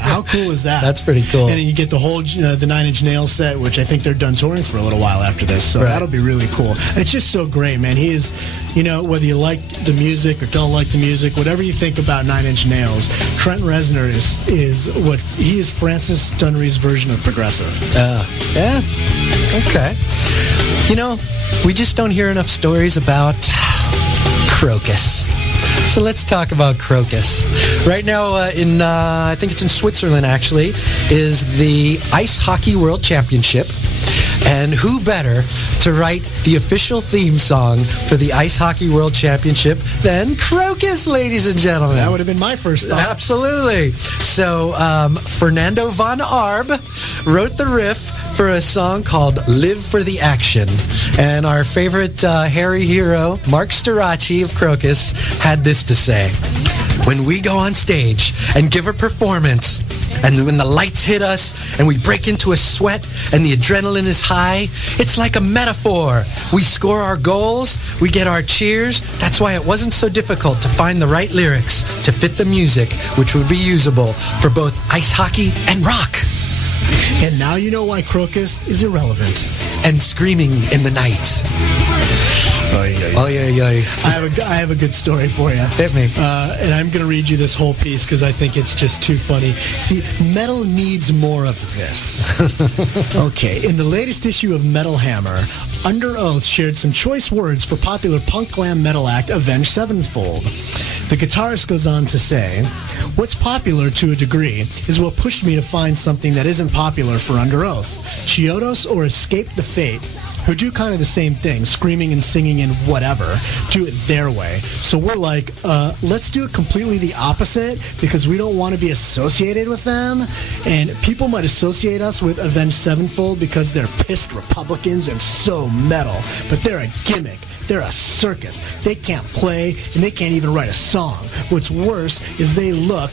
How cool is that? That's pretty cool. And you get the whole the Nine Inch Nails set, which I think they're done touring for a little while after this. So that'll be really cool. It's just so great, man. He is, whether you like the music or don't like the music, whatever you think about Nine Inch Nails, Trent Reznor is Francis Dunnery's version of progressive. Yeah. Okay. We just don't hear enough stories about Crocus. So let's talk about Crocus. Right now, I think it's in Switzerland, actually, is the Ice Hockey World Championship. And who better to write the official theme song for the Ice Hockey World Championship than Crocus, ladies and gentlemen? That would have been my first thought. Absolutely. So Fernando von Arb wrote the riff for a song called Live for the Action. And our favorite hairy hero, Mark Storace of Crocus, had this to say. When we go on stage and give a performance, and when the lights hit us and we break into a sweat and the adrenaline is high, it's like a metaphor. We score our goals, we get our cheers. That's why it wasn't so difficult to find the right lyrics to fit the music, which would be usable for both ice hockey and rock. And now you know why Crocus is irrelevant. And screaming in the night. Oh, yeah. I have a good story for you. Hit me. And I'm going to read you this whole piece because I think it's just too funny. See, metal needs more of this. Okay, in the latest issue of Metal Hammer, Under Oath shared some choice words for popular punk glam metal act Avenged Sevenfold. The guitarist goes on to say, "What's popular to a degree is what pushed me to find something that isn't popular for Under Oath. Chiodos or Escape the Fate, who do kind of the same thing, screaming and singing and whatever, do it their way. So we're like, let's do it completely the opposite because we don't want to be associated with them. And people might associate us with Avenged Sevenfold because they're pissed Republicans and so metal. But they're a gimmick. They're a circus. They can't play and they can't even write a song. What's worse is they look...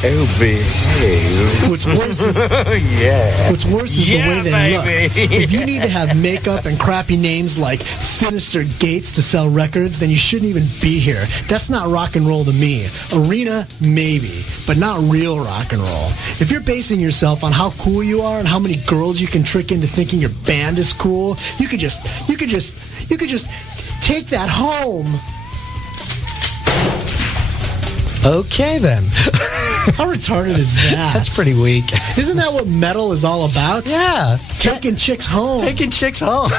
Oh, behave. What's worse is Yeah. What's worse is the way they baby. look. If you need to have makeup and crappy names like Sinister Gates to sell records, then you shouldn't even be here. That's not rock and roll to me. Arena, maybe, but not real rock and roll. If you're basing yourself on how cool you are and how many girls you can trick into thinking your band is cool, you could just take that home." Okay, then. How retarded is that? That's pretty weak. Isn't that what metal is all about? Yeah. Taking chicks home. Taking chicks home.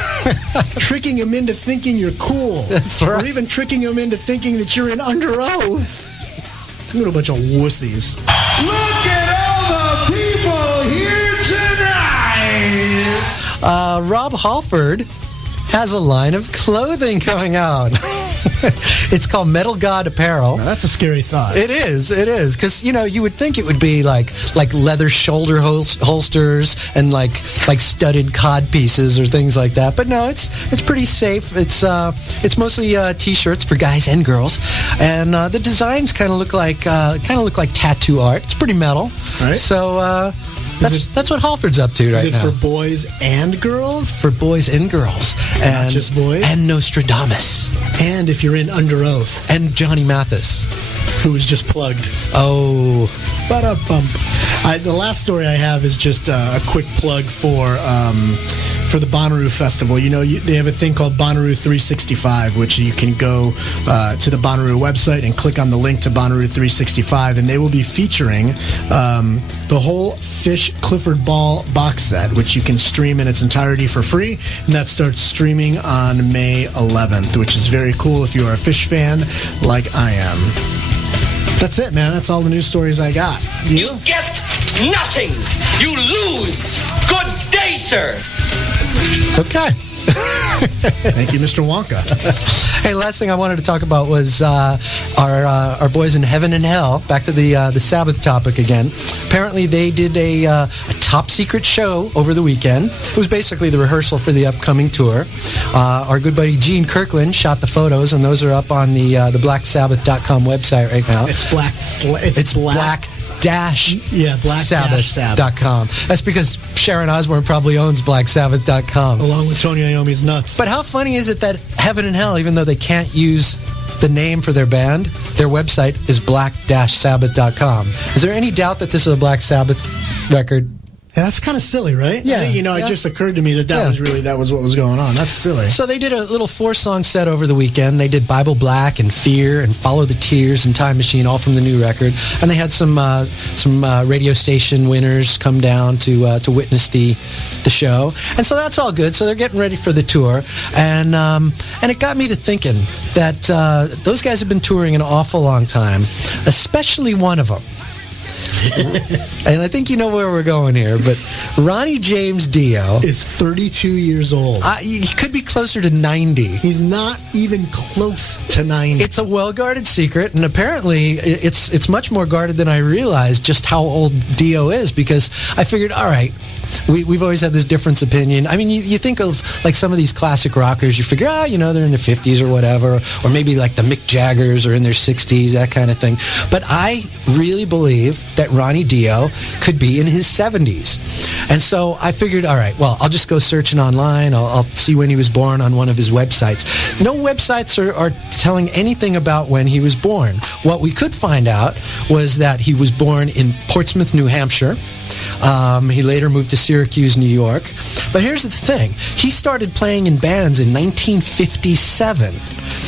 Tricking them into thinking you're cool. That's right. Or even tricking them into thinking that you're in Under Oath. You're a bunch of wussies. Look at all the people here tonight. Rob Halford has a line of clothing coming out. It's called Metal God Apparel. Now, that's a scary thought. It is, because you would think it would be like leather shoulder holsters and like studded cod pieces or things like that. But no, it's pretty safe. It's mostly t-shirts for guys and girls, and the designs kind of look like tattoo art. It's pretty metal, right? So. That's what Halford's up to right now. Is it for boys and girls? For boys and girls. And not just boys? And Nostradamus. And if you're in Under Oath. And Johnny Mathis. Who was just plugged. Oh. Ba-da-bump. The last story I have is just a quick plug for the Bonnaroo Festival. They have a thing called Bonnaroo 365, which you can go to the Bonnaroo website and click on the link to Bonnaroo 365, and they will be featuring the whole Fish Clifford Ball box set, which you can stream in its entirety for free, and that starts streaming on May 11th, which is very cool if you are a Fish fan like I am. That's it, man. That's all the news stories I got. You get nothing. You lose. Good day, sir. Okay. Thank you, Mr. Wonka. Hey, last thing I wanted to talk about was our boys in Heaven and Hell. Back to the Sabbath topic again. Apparently, they did a top secret show over the weekend. It was basically the rehearsal for the upcoming tour. Our good buddy Gene Kirkland shot the photos, and those are up on the BlackSabbath.com website right now. It's black. It's black. Sabbath.com. That's because Sharon Osbourne probably owns BlackSabbath.com. Along with Tony Iommi's nuts. But how funny is it that Heaven and Hell, even though they can't use the name for their band, their website is black-sabbath.com. Is there any doubt that this is a Black Sabbath record? Yeah, that's kind of silly, right? Yeah. It just occurred to me that was what was going on. That's silly. So they did a little 4-song set over the weekend. They did Bible Black and Fear and Follow the Tears and Time Machine, all from the new record. And they had some radio station winners come down to witness the show. And so that's all good. So they're getting ready for the tour. And it got me to thinking that those guys have been touring an awful long time, especially one of them. And I think you know where we're going here, but Ronnie James Dio is 32 years old. He could be closer to 90. He's not even close to 90. It's a well-guarded secret, and apparently it's much more guarded than I realized just how old Dio is, because I figured, all right, we've always had this difference opinion. I mean, you think of like some of these classic rockers, you figure, they're in their 50s or whatever, or maybe like the Mick Jaggers are in their 60s, that kind of thing. But I really believe that Ronnie Dio could be in his 70s. And so I figured, all right, well, I'll just go searching online. I'll see when he was born on one of his websites. No websites are telling anything about when he was born. What we could find out was that he was born in Portsmouth, New Hampshire. He later moved to Syracuse, New York. But here's the thing. He started playing in bands in 1957.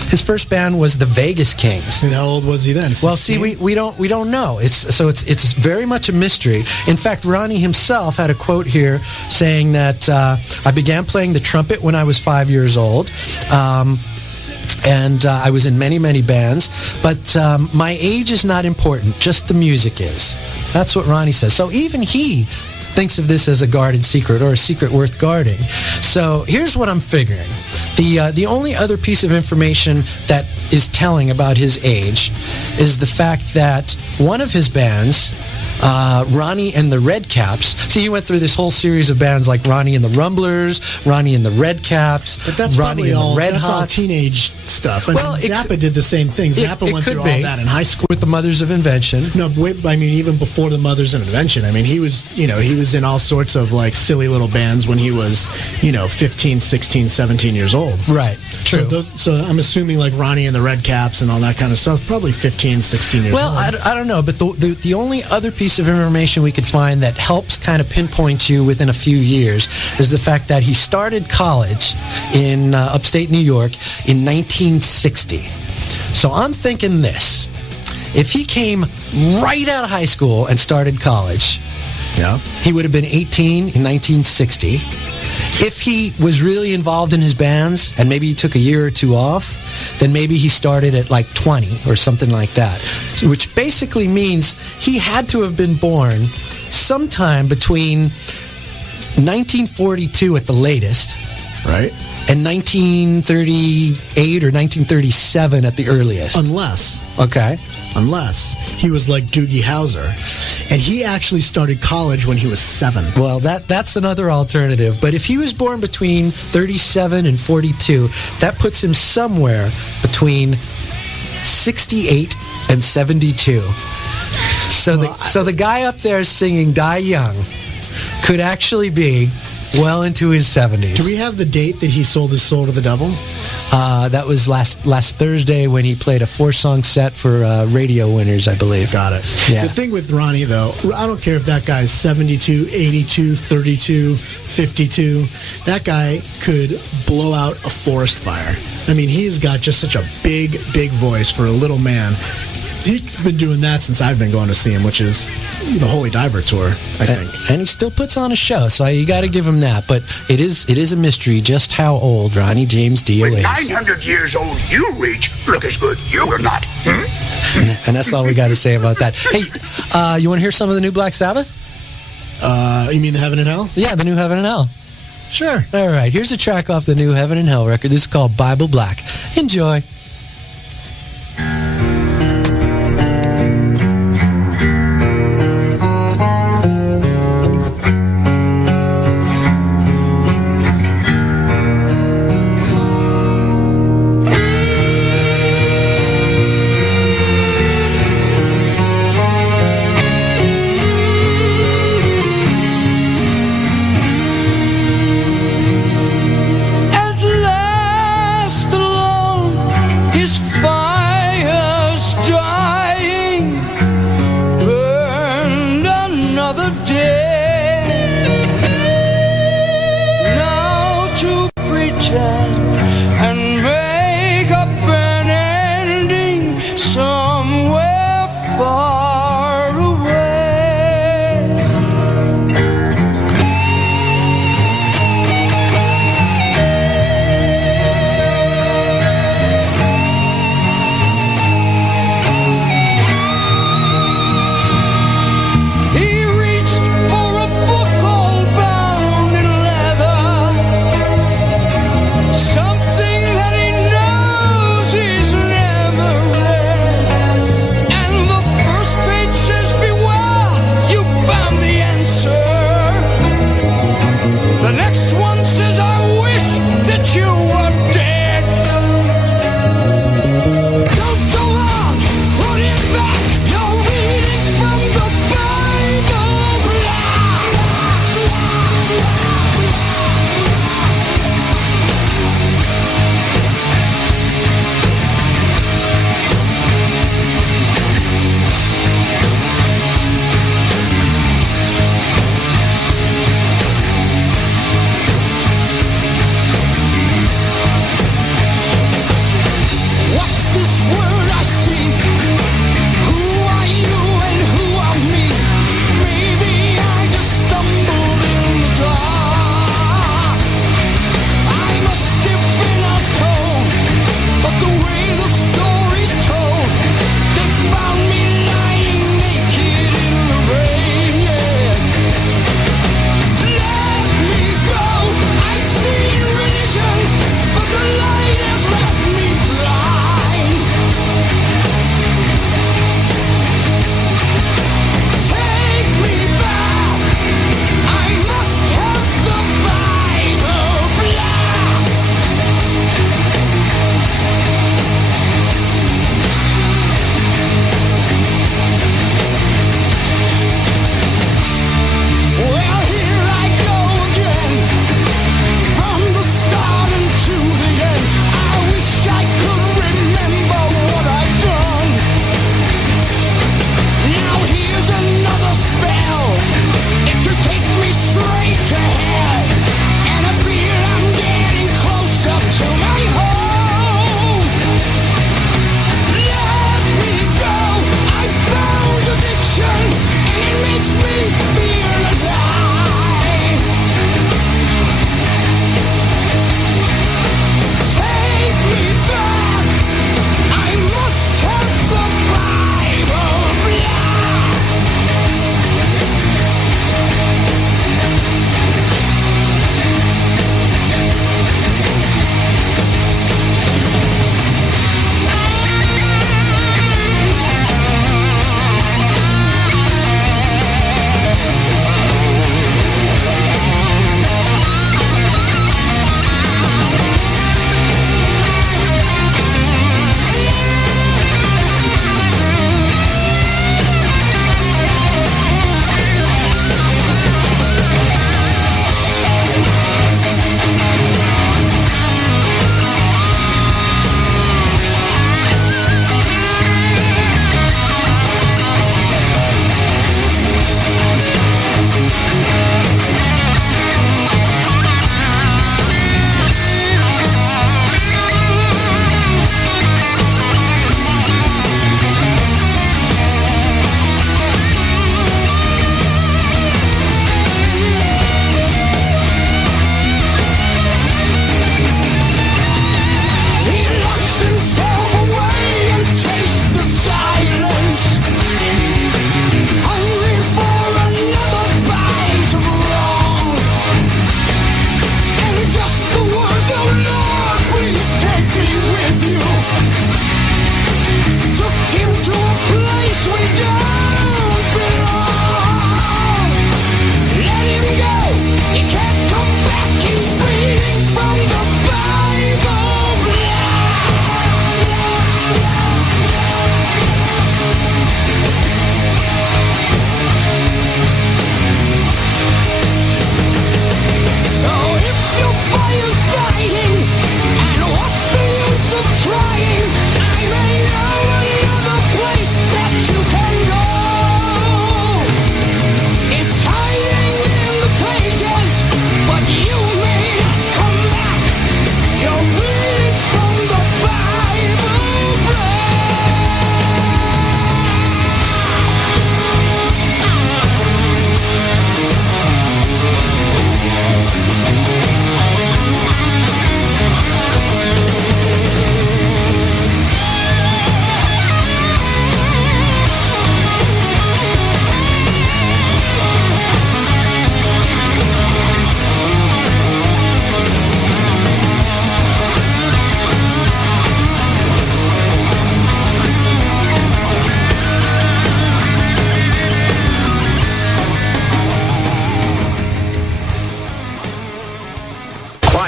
His first band was the Vegas Kings. And how old was he then? 16? Well, see, we don't know. It's very much a mystery. In fact, Ronnie himself had a quote here saying that I began playing the trumpet when I was 5 years old. And I was in many, many bands. But my age is not important. Just the music is. That's what Ronnie says. So even he thinks of this as a guarded secret, or a secret worth guarding. So here's what I'm figuring. The only other piece of information that is telling about his age is the fact that one of his bands, Ronnie and the Redcaps. See, he went through this whole series of bands like Ronnie and the Rumblers, Ronnie and the Redcaps, but that's Ronnie and the Red Hots. All teenage stuff. I mean, Zappa did the same thing. Zappa went through all that in high school with the Mothers of Invention. No, I mean, even before the Mothers of Invention. I mean, he was in all sorts of like silly little bands when he was 15, 16, 17 years old. Right. True. So I'm assuming like Ronnie and the Redcaps and all that kind of stuff, probably 15, 16 years old. Well, I don't know, but the only other piece of information we could find that helps kind of pinpoint you within a few years is the fact that he started college in upstate New York in 1960. So I'm thinking this. If he came right out of high school and started college, he would have been 18 in 1960. If he was really involved in his bands and maybe he took a year or two off, then maybe he started at like 20 or something like that. Which basically means he had to have been born sometime between 1942 at the latest, right, and 1938 or 1937 at the earliest. Unless he was like Doogie Howser, and he actually started college when he was 7. Well, that's another alternative. But if he was born between 37 and 42, that puts him somewhere between 68 and 72. So the guy up there singing Die Young could actually be well into his 70s. Do we have the date that he sold his soul to the devil? That was last Thursday when he played a 4-song set for radio winners, I believe. Got it. Yeah. The thing with Ronnie, though, I don't care if that guy's 72, 82, 32, 52. That guy could blow out a forest fire. I mean, he's got just such a big, big voice for a little man. He's been doing that since I've been going to see him, which is the Holy Diver Tour, I think. And he still puts on a show, so you got to give him that. But it is a mystery just how old Ronnie James Dio is. When 900 years old you reach, look as good you will not. And that's all we got to say about that. Hey, you want to hear some of the new Black Sabbath? You mean the Heaven and Hell? Yeah, the new Heaven and Hell. Sure. All right, here's a track off the new Heaven and Hell record. This is called Bible Black. Enjoy.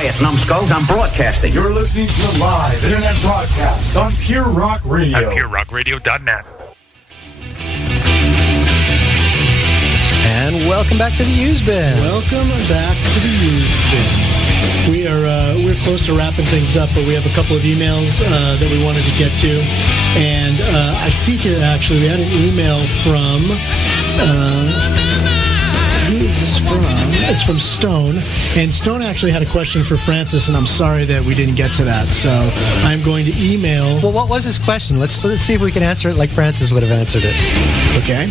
quiet, numbskulls. I'm broadcasting. You're listening to a live internet broadcast on Pure Rock Radio. At PureRockRadio.net. And welcome back to the Used Bin. Welcome back to the Used Bin. We're close to wrapping things up, but we have a couple of emails that we wanted to get to. And I see here, actually, we had an email from... who is this from? It's from Stone. And Stone actually had a question for Francis, and I'm sorry that we didn't get to that. So I'm going to email... Well, what was his question? Let's see if we can answer it like Francis would have answered it. Okay.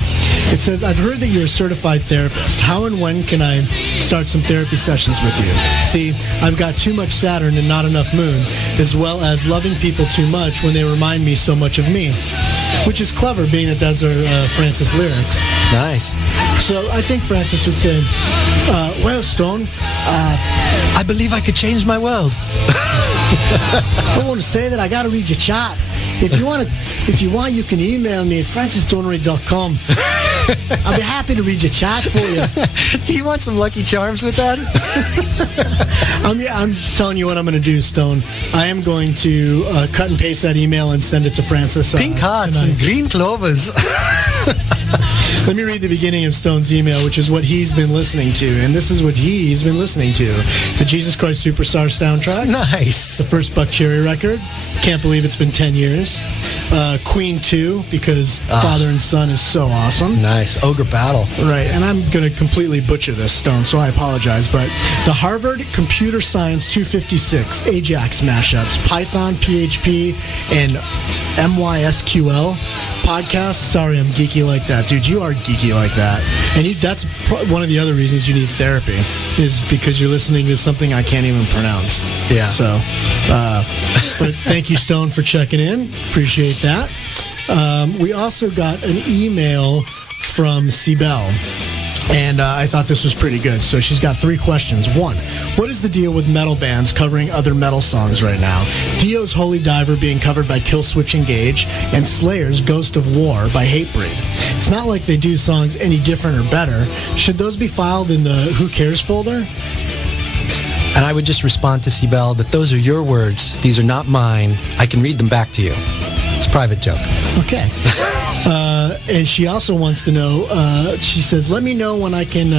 It says, I've heard that you're a certified therapist. How and when can I start some therapy sessions with you? See, I've got too much Saturn and not enough Moon, as well as loving people too much when they remind me so much of me. Which is clever, being that those are Francis lyrics. Nice. So I think Francis would say, well, Stone, I believe I could change my world. I want to say that I got to read your chart. If you want, you can email me at francisdunnery.com. I'll be happy to read your chart for you. Do you want some Lucky Charms with that? I'm telling you what I'm going to do, Stone. I am going to cut and paste that email and send it to Francis. Pink hearts tonight. and green clovers. Let me read the beginning of Stone's email, which is what he's been listening to. And this is what he's been listening to. The Jesus Christ Superstar soundtrack. Nice. The first Buck Cherry record. Can't believe it's been 10 years. Queen 2, because Father and Son is so awesome. Nice. Ogre Battle. Right, and I'm going to completely butcher this, Stone, so I apologize. But the Harvard Computer Science 256 Ajax mashups, Python, PHP, and MySQL podcast. Sorry, I'm geeky like that. Dude, you are geeky like that. And that's one of the other reasons you need therapy, is because you're listening to something I can't even pronounce. Yeah. So, but thank you, Stone, for checking in. Appreciate that. We also got an email from Sibel. And I thought this was pretty good. So she's got 3 questions. 1, what is the deal with metal bands covering other metal songs right now? Dio's Holy Diver being covered by Killswitch Engage, and Slayer's Ghost of War by Hatebreed. It's not like they do songs any different or better. Should those be filed in the Who Cares folder? And I would just respond to Sibel that those are your words. These are not mine. I can read them back to you. It's a private joke. Okay. And she also wants to know, she says, let me know when I can,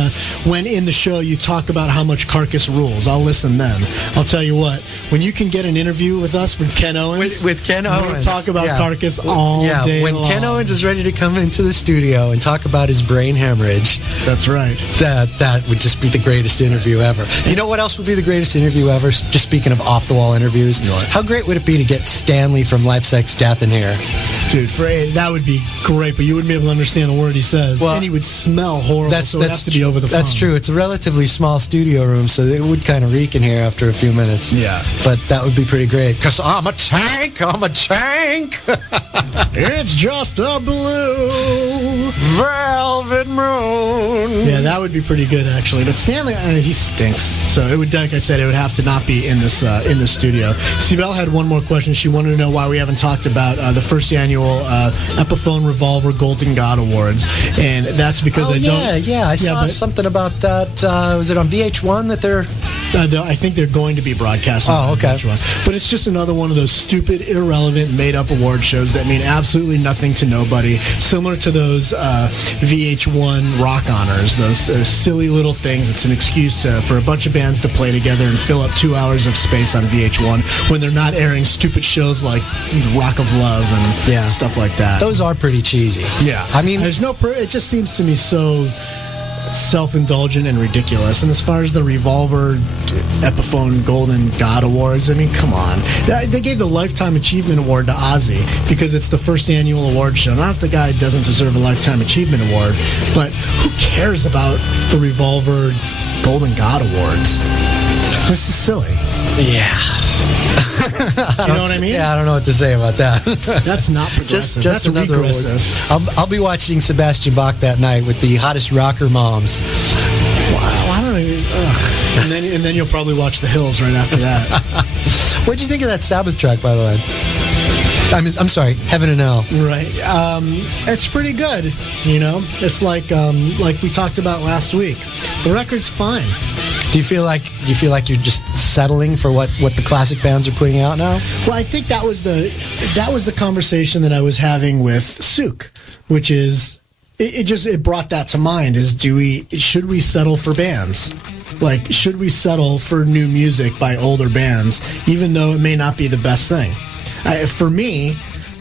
when in the show you talk about how much Carcass rules. I'll listen then. I'll tell you what, when you can get an interview with us with Ken Owens. With Ken Owens. We'll talk about Carcass all day when long. Ken Owens is ready to come into the studio and talk about his brain hemorrhage. That's right. That would just be the greatest interview ever. You know what else would be the greatest interview ever? Just speaking of off-the-wall interviews. How great would it be to get Stanley from Life, Sex, Death, and Hair? Dude, that would be great, but you wouldn't be able to understand a word he says. Well, and he would smell horrible, so it would have to be over the phone. That's true. It's a relatively small studio room, so it would kind of reek in here after a few minutes. Yeah. But that would be pretty great. Because I'm a tank! It's just a blue velvet moon. Yeah, that would be pretty good, actually. But Stanley, he stinks. So it would, like I said, it would have to not be in this studio. Sibel had one more question. She wanted to know why we haven't talked about the first annual Epiphone Revolver Golden God Awards, and that's because I saw something about that. Was it on VH1 that they're? I think they're going to be broadcasting. Oh, okay. VH1. But it's just another one of those stupid, irrelevant, made-up award shows that mean absolutely nothing to nobody. Similar to those VH1 rock honors, those silly little things. It's an excuse for a bunch of bands to play together and fill up 2 hours of space on VH1 when they're not airing stupid shows like Rock of Love and stuff like that. Those are pretty cheesy. Yeah. I mean, it just seems to me so self-indulgent and ridiculous. And as far as the Revolver Epiphone Golden God Awards, I mean, come on. They gave the Lifetime Achievement Award to Ozzy because it's the first annual award show. Not that the guy doesn't deserve a Lifetime Achievement Award, but who cares about the Revolver Golden God Awards? This is silly. Yeah. You know what I mean? Yeah, I don't know what to say about that. That's not progressive. Just That's another regressive. I'll be watching Sebastian Bach that night with the hottest rocker moms. Wow, I don't even. And then you'll probably watch The Hills right after that. What'd you think of that Sabbath track, by the way? I'm sorry, Heaven and Hell. Right. It's pretty good. You know, it's like we talked about last week. The record's fine. Do you feel like you're just settling for what the classic bands are putting out now? Well, I think that was the conversation that I was having with Suk, which is it brought that to mind. Should we settle for bands? Like, should we settle for new music by older bands, even though it may not be the best thing? For me,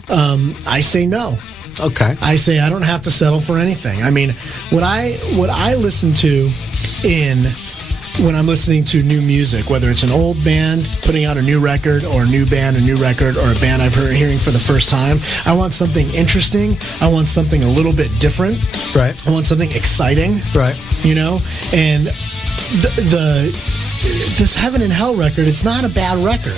I say no. Okay. I say I don't have to settle for anything. I mean, what I listen to when I'm listening to new music, whether it's an old band putting out a new record, or a new band, a new record, or a band I've hearing for the first time, I want something interesting. I want something a little bit different. Right. I want something exciting. Right. You know? And this Heaven and Hell record, it's not a bad record.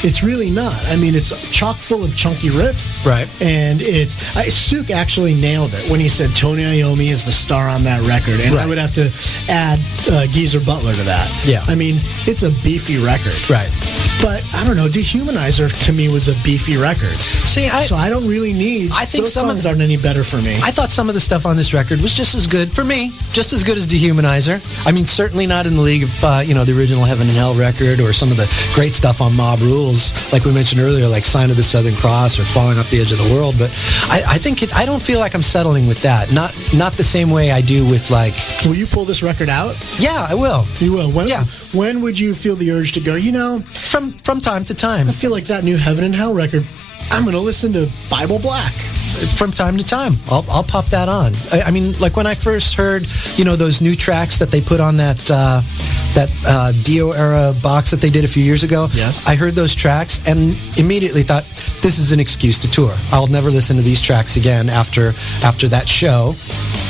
It's really not. I mean, it's chock full of chunky riffs. Right. And Suk actually nailed it when he said Tony Iommi is the star on that record. And right. I would have to add Geezer Butler to that. Yeah. I mean, it's a beefy record. Right. But, I don't know, Dehumanizer to me was a beefy record. See, so I don't really need... I think those songs aren't any better for me. I thought some of the stuff on this record was just as good, for me, just as good as Dehumanizer. I mean, certainly not in the league of, the original Heaven and Hell record, or some of the great stuff on Mob Rules, like we mentioned earlier, like Sign of the Southern Cross or Falling Off the Edge of the World. But I don't feel like I'm settling with that. Not the same way I do with, like... Will you pull this record out? Yeah, I will. You will? Yeah. When would you feel the urge to go, From time to time. I feel like that new Heaven and Hell record, I'm going to listen to Bible Black. From time to time, I'll pop that on. I mean, like when I first heard, those new tracks that they put on that Dio era box that they did a few years ago. Yes. I heard those tracks and immediately thought, this is an excuse to tour. I'll never listen to these tracks again after that show.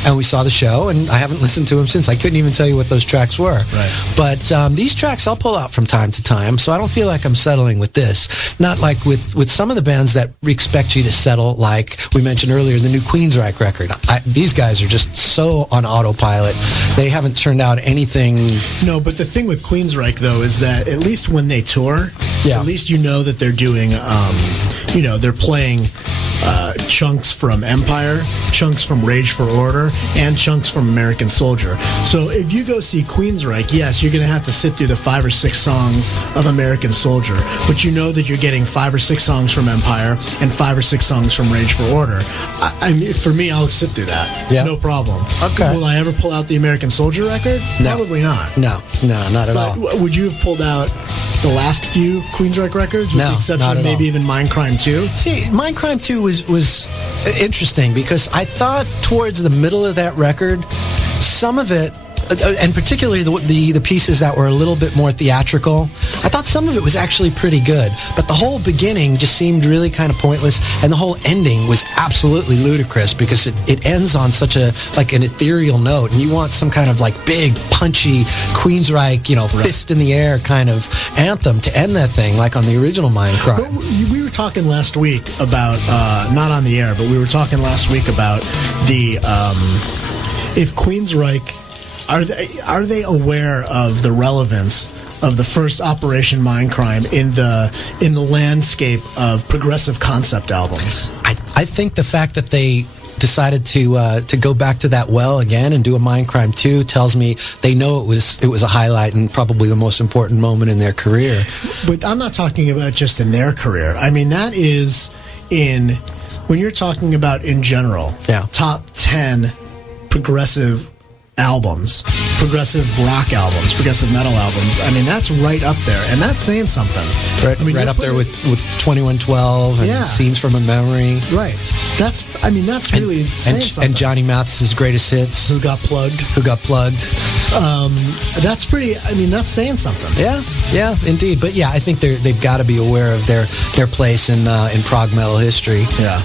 And we saw the show, and I haven't listened to them since. I couldn't even tell you what those tracks were. Right. But these tracks I'll pull out from time to time, so I don't feel like I'm settling with this. Not like with some of the bands that expect you to settle, like we mentioned earlier, the new Queensryche record. These guys are just so on autopilot. They haven't turned out anything... No, but the thing with Queensryche, though, is that at least when they tour, at least you know that they're doing, they're playing... chunks from Empire, chunks from Rage for Order, and chunks from American Soldier. So if you go see Queensryche, yes, you're going to have to sit through the 5 or 6 songs of American Soldier, but you know that you're getting 5 or 6 songs from Empire and 5 or 6 songs from Rage for Order. I mean, for me, I'll sit through that. Yeah. No problem. Okay. Will I ever pull out the American Soldier record? No. Probably not. No, not at all. Would you have pulled out the last few Queensryche records, with the exception of maybe even Mindcrime 2? See, Mindcrime 2 was interesting because I thought towards the middle of that record, some of it, and particularly the pieces that were a little bit more theatrical, I thought some of it was actually pretty good. But the whole beginning just seemed really kind of pointless, and the whole ending was absolutely ludicrous because it ends on such an ethereal note, and you want some kind of like big, punchy Queensryche, fist in the air kind of anthem to end that thing, like on the original Mindcrime. We were talking last week about, not on the air, but we were talking last week about the, if Queensryche, are they aware of the relevance of the first Operation Mindcrime in the landscape of progressive concept albums? I think the fact that they decided to go back to that well again and do a Mindcrime 2 tells me they know it was a highlight and probably the most important moment in their career. But I'm not talking about just in their career. I mean, that is when you're talking about in general, top 10 progressive albums, progressive rock albums, progressive metal albums. I mean, that's right up there, and that's saying something. Right, right up there with 2112 and Scenes from a Memory. Right. That's really saying something. And Johnny Mathis's greatest hits. Who got plugged. That's pretty, that's saying something. Yeah, indeed. But yeah, I think they've got to be aware of their place in prog metal history. Yeah.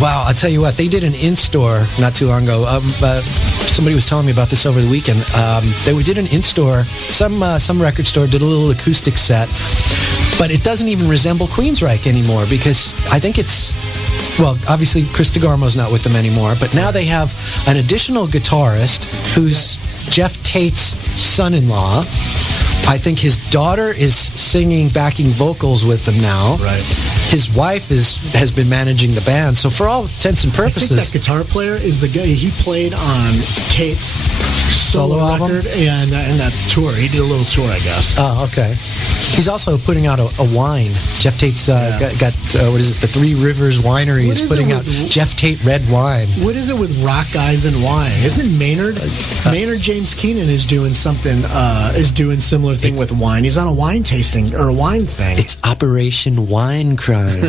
Wow, I'll tell you what, they did an in-store not too long ago. Somebody was telling me about this over the weekend. They did an in-store, some record store did a little acoustic set, but it doesn't even resemble Queensryche anymore because I think it's, well, obviously Chris DeGarmo's not with them anymore, but now they have an additional guitarist who's Jeff Tate's son-in-law. I think his daughter is singing backing vocals with them now. Right. His wife has been managing the band. So for all intents and purposes, I think that guitar player is the guy. He played on Tate's solo album? record and that tour. He did a little tour, I guess. Oh, okay. He's also putting out a wine. Jeff Tate's got what is it? The Three Rivers Winery is putting out Jeff Tate red wine. What is it with rock guys and wine? Isn't Maynard James Keenan is doing something? Is doing similar thing with wine. He's on a wine tasting or a wine thing. It's Operation Wine Crime.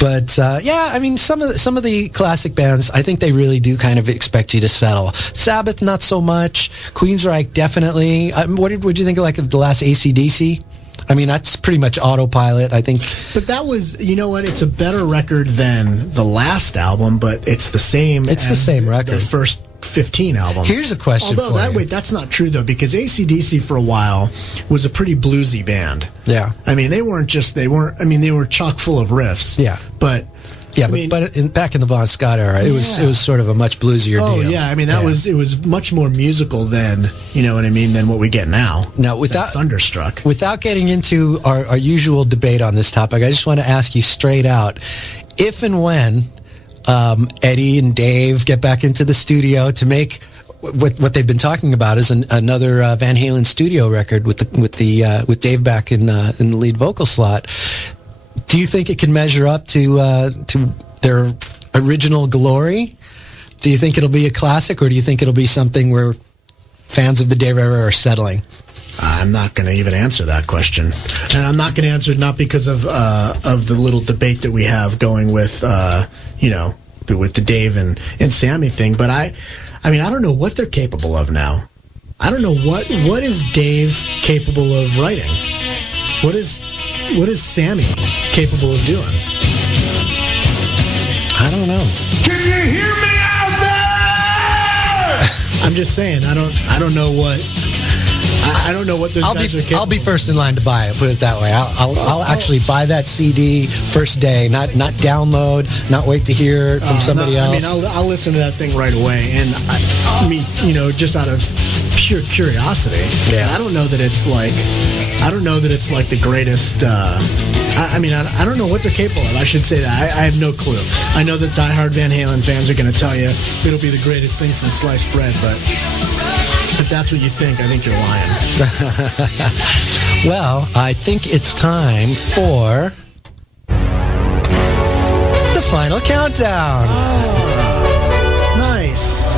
But yeah, I mean, some of the classic bands, I think they really do kind of expect you to settle. Sabbath, not so much. Queensryche, definitely. What did you think of like the last AC/DC? I mean, that's pretty much autopilot, I think. But that was, you know what? It's a better record than the last album, but it's the same. It's the same record. Their first 15 albums. Here's a question for you. Wait, that's not true though, because AC/DC for a while was a pretty bluesy band. Yeah. I mean, they were chock full of riffs. Yeah. But yeah, but back in the Bon Scott era, it was sort of a much bluesier deal. Oh yeah, I mean it was much more musical than, you know what I mean, than what we get now. Now, without Thunderstruck. Without getting into our usual debate on this topic, I just want to ask you straight out, if and when Eddie and Dave get back into the studio to make what they've been talking about is another Van Halen studio record with Dave back in the lead vocal slot. Do you think it can measure up to their original glory? Do you think it'll be a classic, or do you think it'll be something where fans of the Dave era are settling? I'm not going to even answer that question, and I'm not going to answer it not because of the little debate that we have going with with the Dave and Sammy thing, but I mean I don't know what they're capable of now. I don't know what is Dave capable of writing. What is Sammy capable of doing? I don't know. Can you hear me out there? I'm just saying I don't know what. I don't know what those guys are capable. I'll be first in line to buy it. Put it that way. I'll actually buy that CD first day. Not download. Not wait to hear it from somebody else. I mean, I'll listen to that thing right away. And I mean, just out of pure curiosity. Yeah. I don't know that it's like the greatest. I mean, I don't know what they're capable of. I should say that. I have no clue. I know that diehard Van Halen fans are going to tell you it'll be the greatest thing since sliced bread, but if that's what you think, I think you're lying. Well, I think it's time for the final countdown. Oh, nice.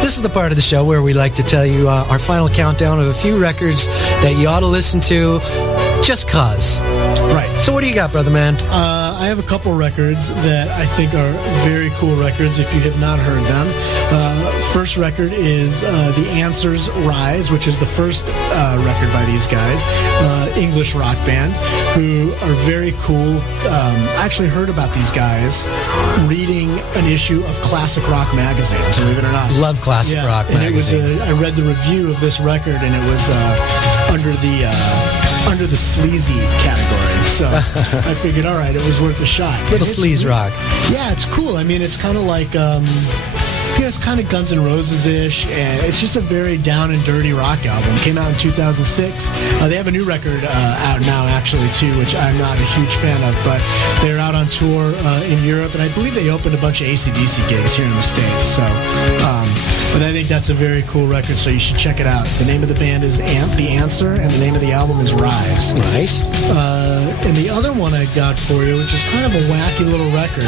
This is the part of the show where we like to tell you our final countdown of a few records that you ought to listen to just cause. Right. So what do you got, brother man? I have a couple records that I think are very cool records if you have not heard them. First record is The Answer's Rise, which is the first record by these guys, English rock band, who are very cool. I actually heard about these guys reading an issue of Classic Rock magazine, believe it or not. Love Classic Rock magazine. And I read the review of this record, and it was under the sleazy category. So I figured, all right, it was worth a shot. Little sleaze rock. Yeah, it's cool. I mean, it's kind of like, it's kind of Guns N' Roses-ish, and it's just a very down and dirty rock album. Came out in 2006. They have a new record out now, actually, too, which I'm not a huge fan of, but they're out on tour in Europe, and I believe they opened a bunch of AC/DC gigs here in the States. So, but I think that's a very cool record, so you should check it out. The name of the band is The Answer, and the name of the album is Rise. Nice. And the other one I got for you, which is kind of a wacky little record,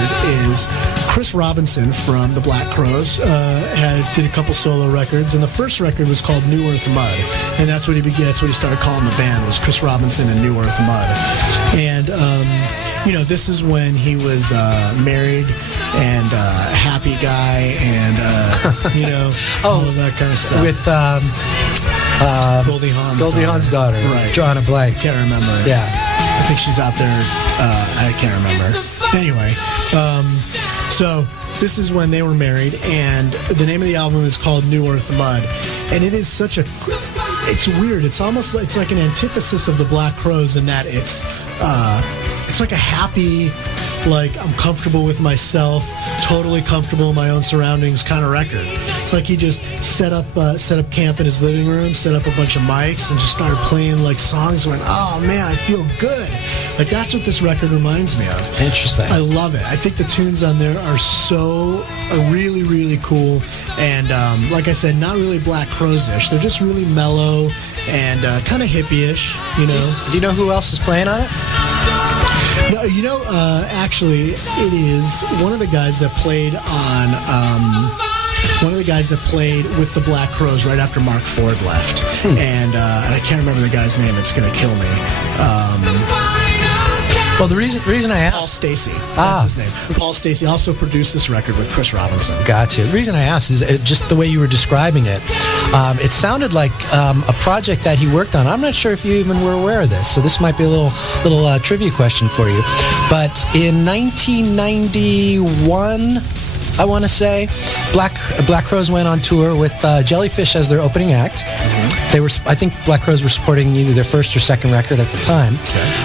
is Chris Robinson from the Black Crowes. Did a couple solo records, and the first record was called New Earth Mud, and that's what he started calling the band, was Chris Robinson and New Earth Mud. And this is when he was married and happy guy, and all of that kind of stuff with Goldie Hawn's daughter. Right. Drawing a blank. Can't remember. Yeah. I think she's out there. I can't remember. Anyway, so this is when they were married, and the name of the album is called New Earth Mud, and it is it's weird. It's like an antithesis of the Black Crowes in that it's like a happy like I'm comfortable with myself, totally comfortable in my own surroundings kind of record. It's like he just set up camp in his living room, set up a bunch of mics, and just started playing like songs. Went, oh man, I feel good. Like that's what this record reminds me of. Interesting. I love it. I think the tunes on there are really, really cool. And like I said, not really Black Crowes-ish. They're just really mellow and kind of hippie-ish, you know. Do you know who else is playing on it? No, you know, actually, it is one of the guys that played with the Black Crowes right after Mark Ford left. And I can't remember the guy's name. It's going to kill me. Well, the reason I asked... Paul Stacey. That's his name. Paul Stacey also produced this record with Chris Robinson. Gotcha. The reason I asked is just the way you were describing it. It sounded like a project that he worked on. I'm not sure if you even were aware of this, so this might be a little trivia question for you. But in 1991... I want to say, Black Crowes went on tour with Jellyfish as their opening act. They were, I think, Black Crowes were supporting either their first or second record at the time.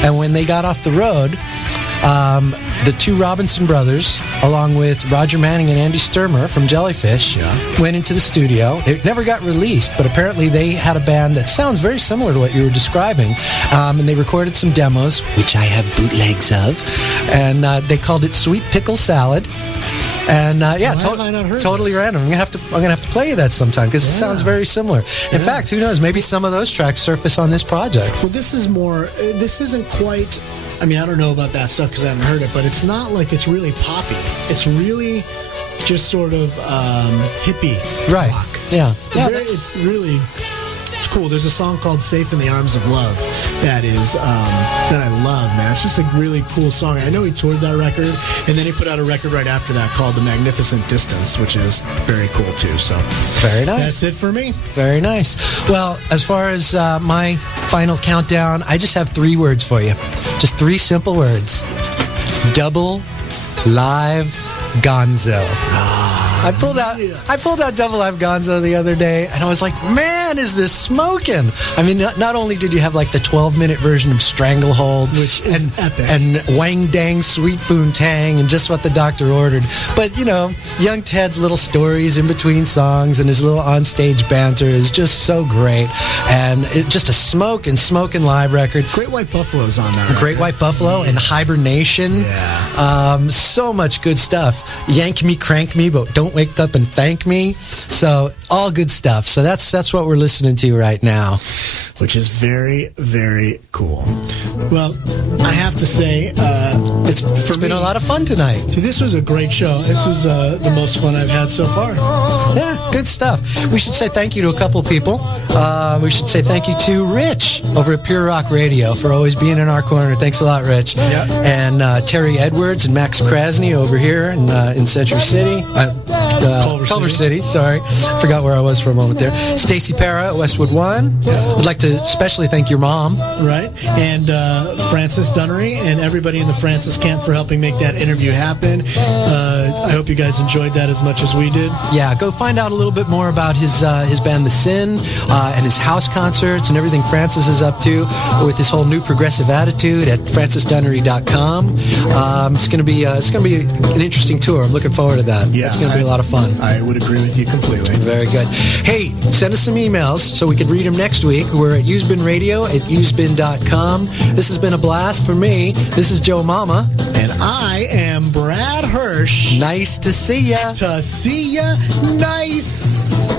And when they got off the road, the two Robinson brothers, along with Roger Manning and Andy Sturmer from Jellyfish, went into the studio. It never got released, but apparently they had a band that sounds very similar to what you were describing. And they recorded some demos, which I have bootlegs of, and they called it Sweet Pickle Salad. And totally random. I'm gonna have to play you that sometime because it sounds very similar. In fact, who knows? Maybe some of those tracks surface on this project. Well, this isn't quite. I mean, I don't know about that stuff because I haven't heard it, but it's not like it's really poppy. It's really just sort of hippie rock. Yeah. It's really. It's cool. There's a song called "Safe in the Arms of Love" that I love, man. It's just a really cool song. I know he toured that record, and then he put out a record right after that called "The Magnificent Distance," which is very cool too. So very nice. That's it for me. Very nice. Well, as far as my final countdown, I just have 3 words for you. Just 3 simple words: double live Gonzo. I pulled out Double Live Gonzo the other day, and I was like, man, is this smoking? I mean, not only did you have like the 12-minute version of Stranglehold, which is epic, and Wang Dang Sweet Poontang, and Just What the Doctor Ordered, but you know, Young Ted's little stories in between songs and his little onstage banter is just so great, and it's just a smoking live record. Great White Buffalo's on that. Great White Buffalo and Hibernation. Yeah. So much good stuff. Yank Me, Crank Me, but Don't Wake Up and Thank Me. So all good stuff. So that's what we're listening to right now, which is very, very cool. Well, I have to say, it's been a lot of fun tonight. This was a great show. This was the most fun I've had so far. Yeah, good stuff. We should say thank you to a couple of people. We should say thank you to Rich over at Pure Rock Radio for always being in our corner. Thanks a lot, Rich. Yeah. And Terry Edwards and Max Krasny over here in Century City. Culver City. Sorry. Forgot where I was for a moment there. Stacy Parra at Westwood One. I'd like to especially thank your mom. Right. And Francis Dunnery and everybody in the Francis camp for helping make that interview happen. I hope you guys enjoyed that as much as we did. Yeah, go find out a little bit more about his band The Syn and his house concerts and everything Francis is up to with this whole new progressive attitude at francisdunnery.com. It's going to be an interesting tour. I'm looking forward to that. Yeah, it's going to be a lot of fun. I would agree with you completely. Very good. Hey, send us some emails so we can read them next week. We're at usebinradio@usebin.com. This has been a blast for me. This is Joe Mama. And I am Brad Hirsch. Nice to see ya. To see ya. Nice.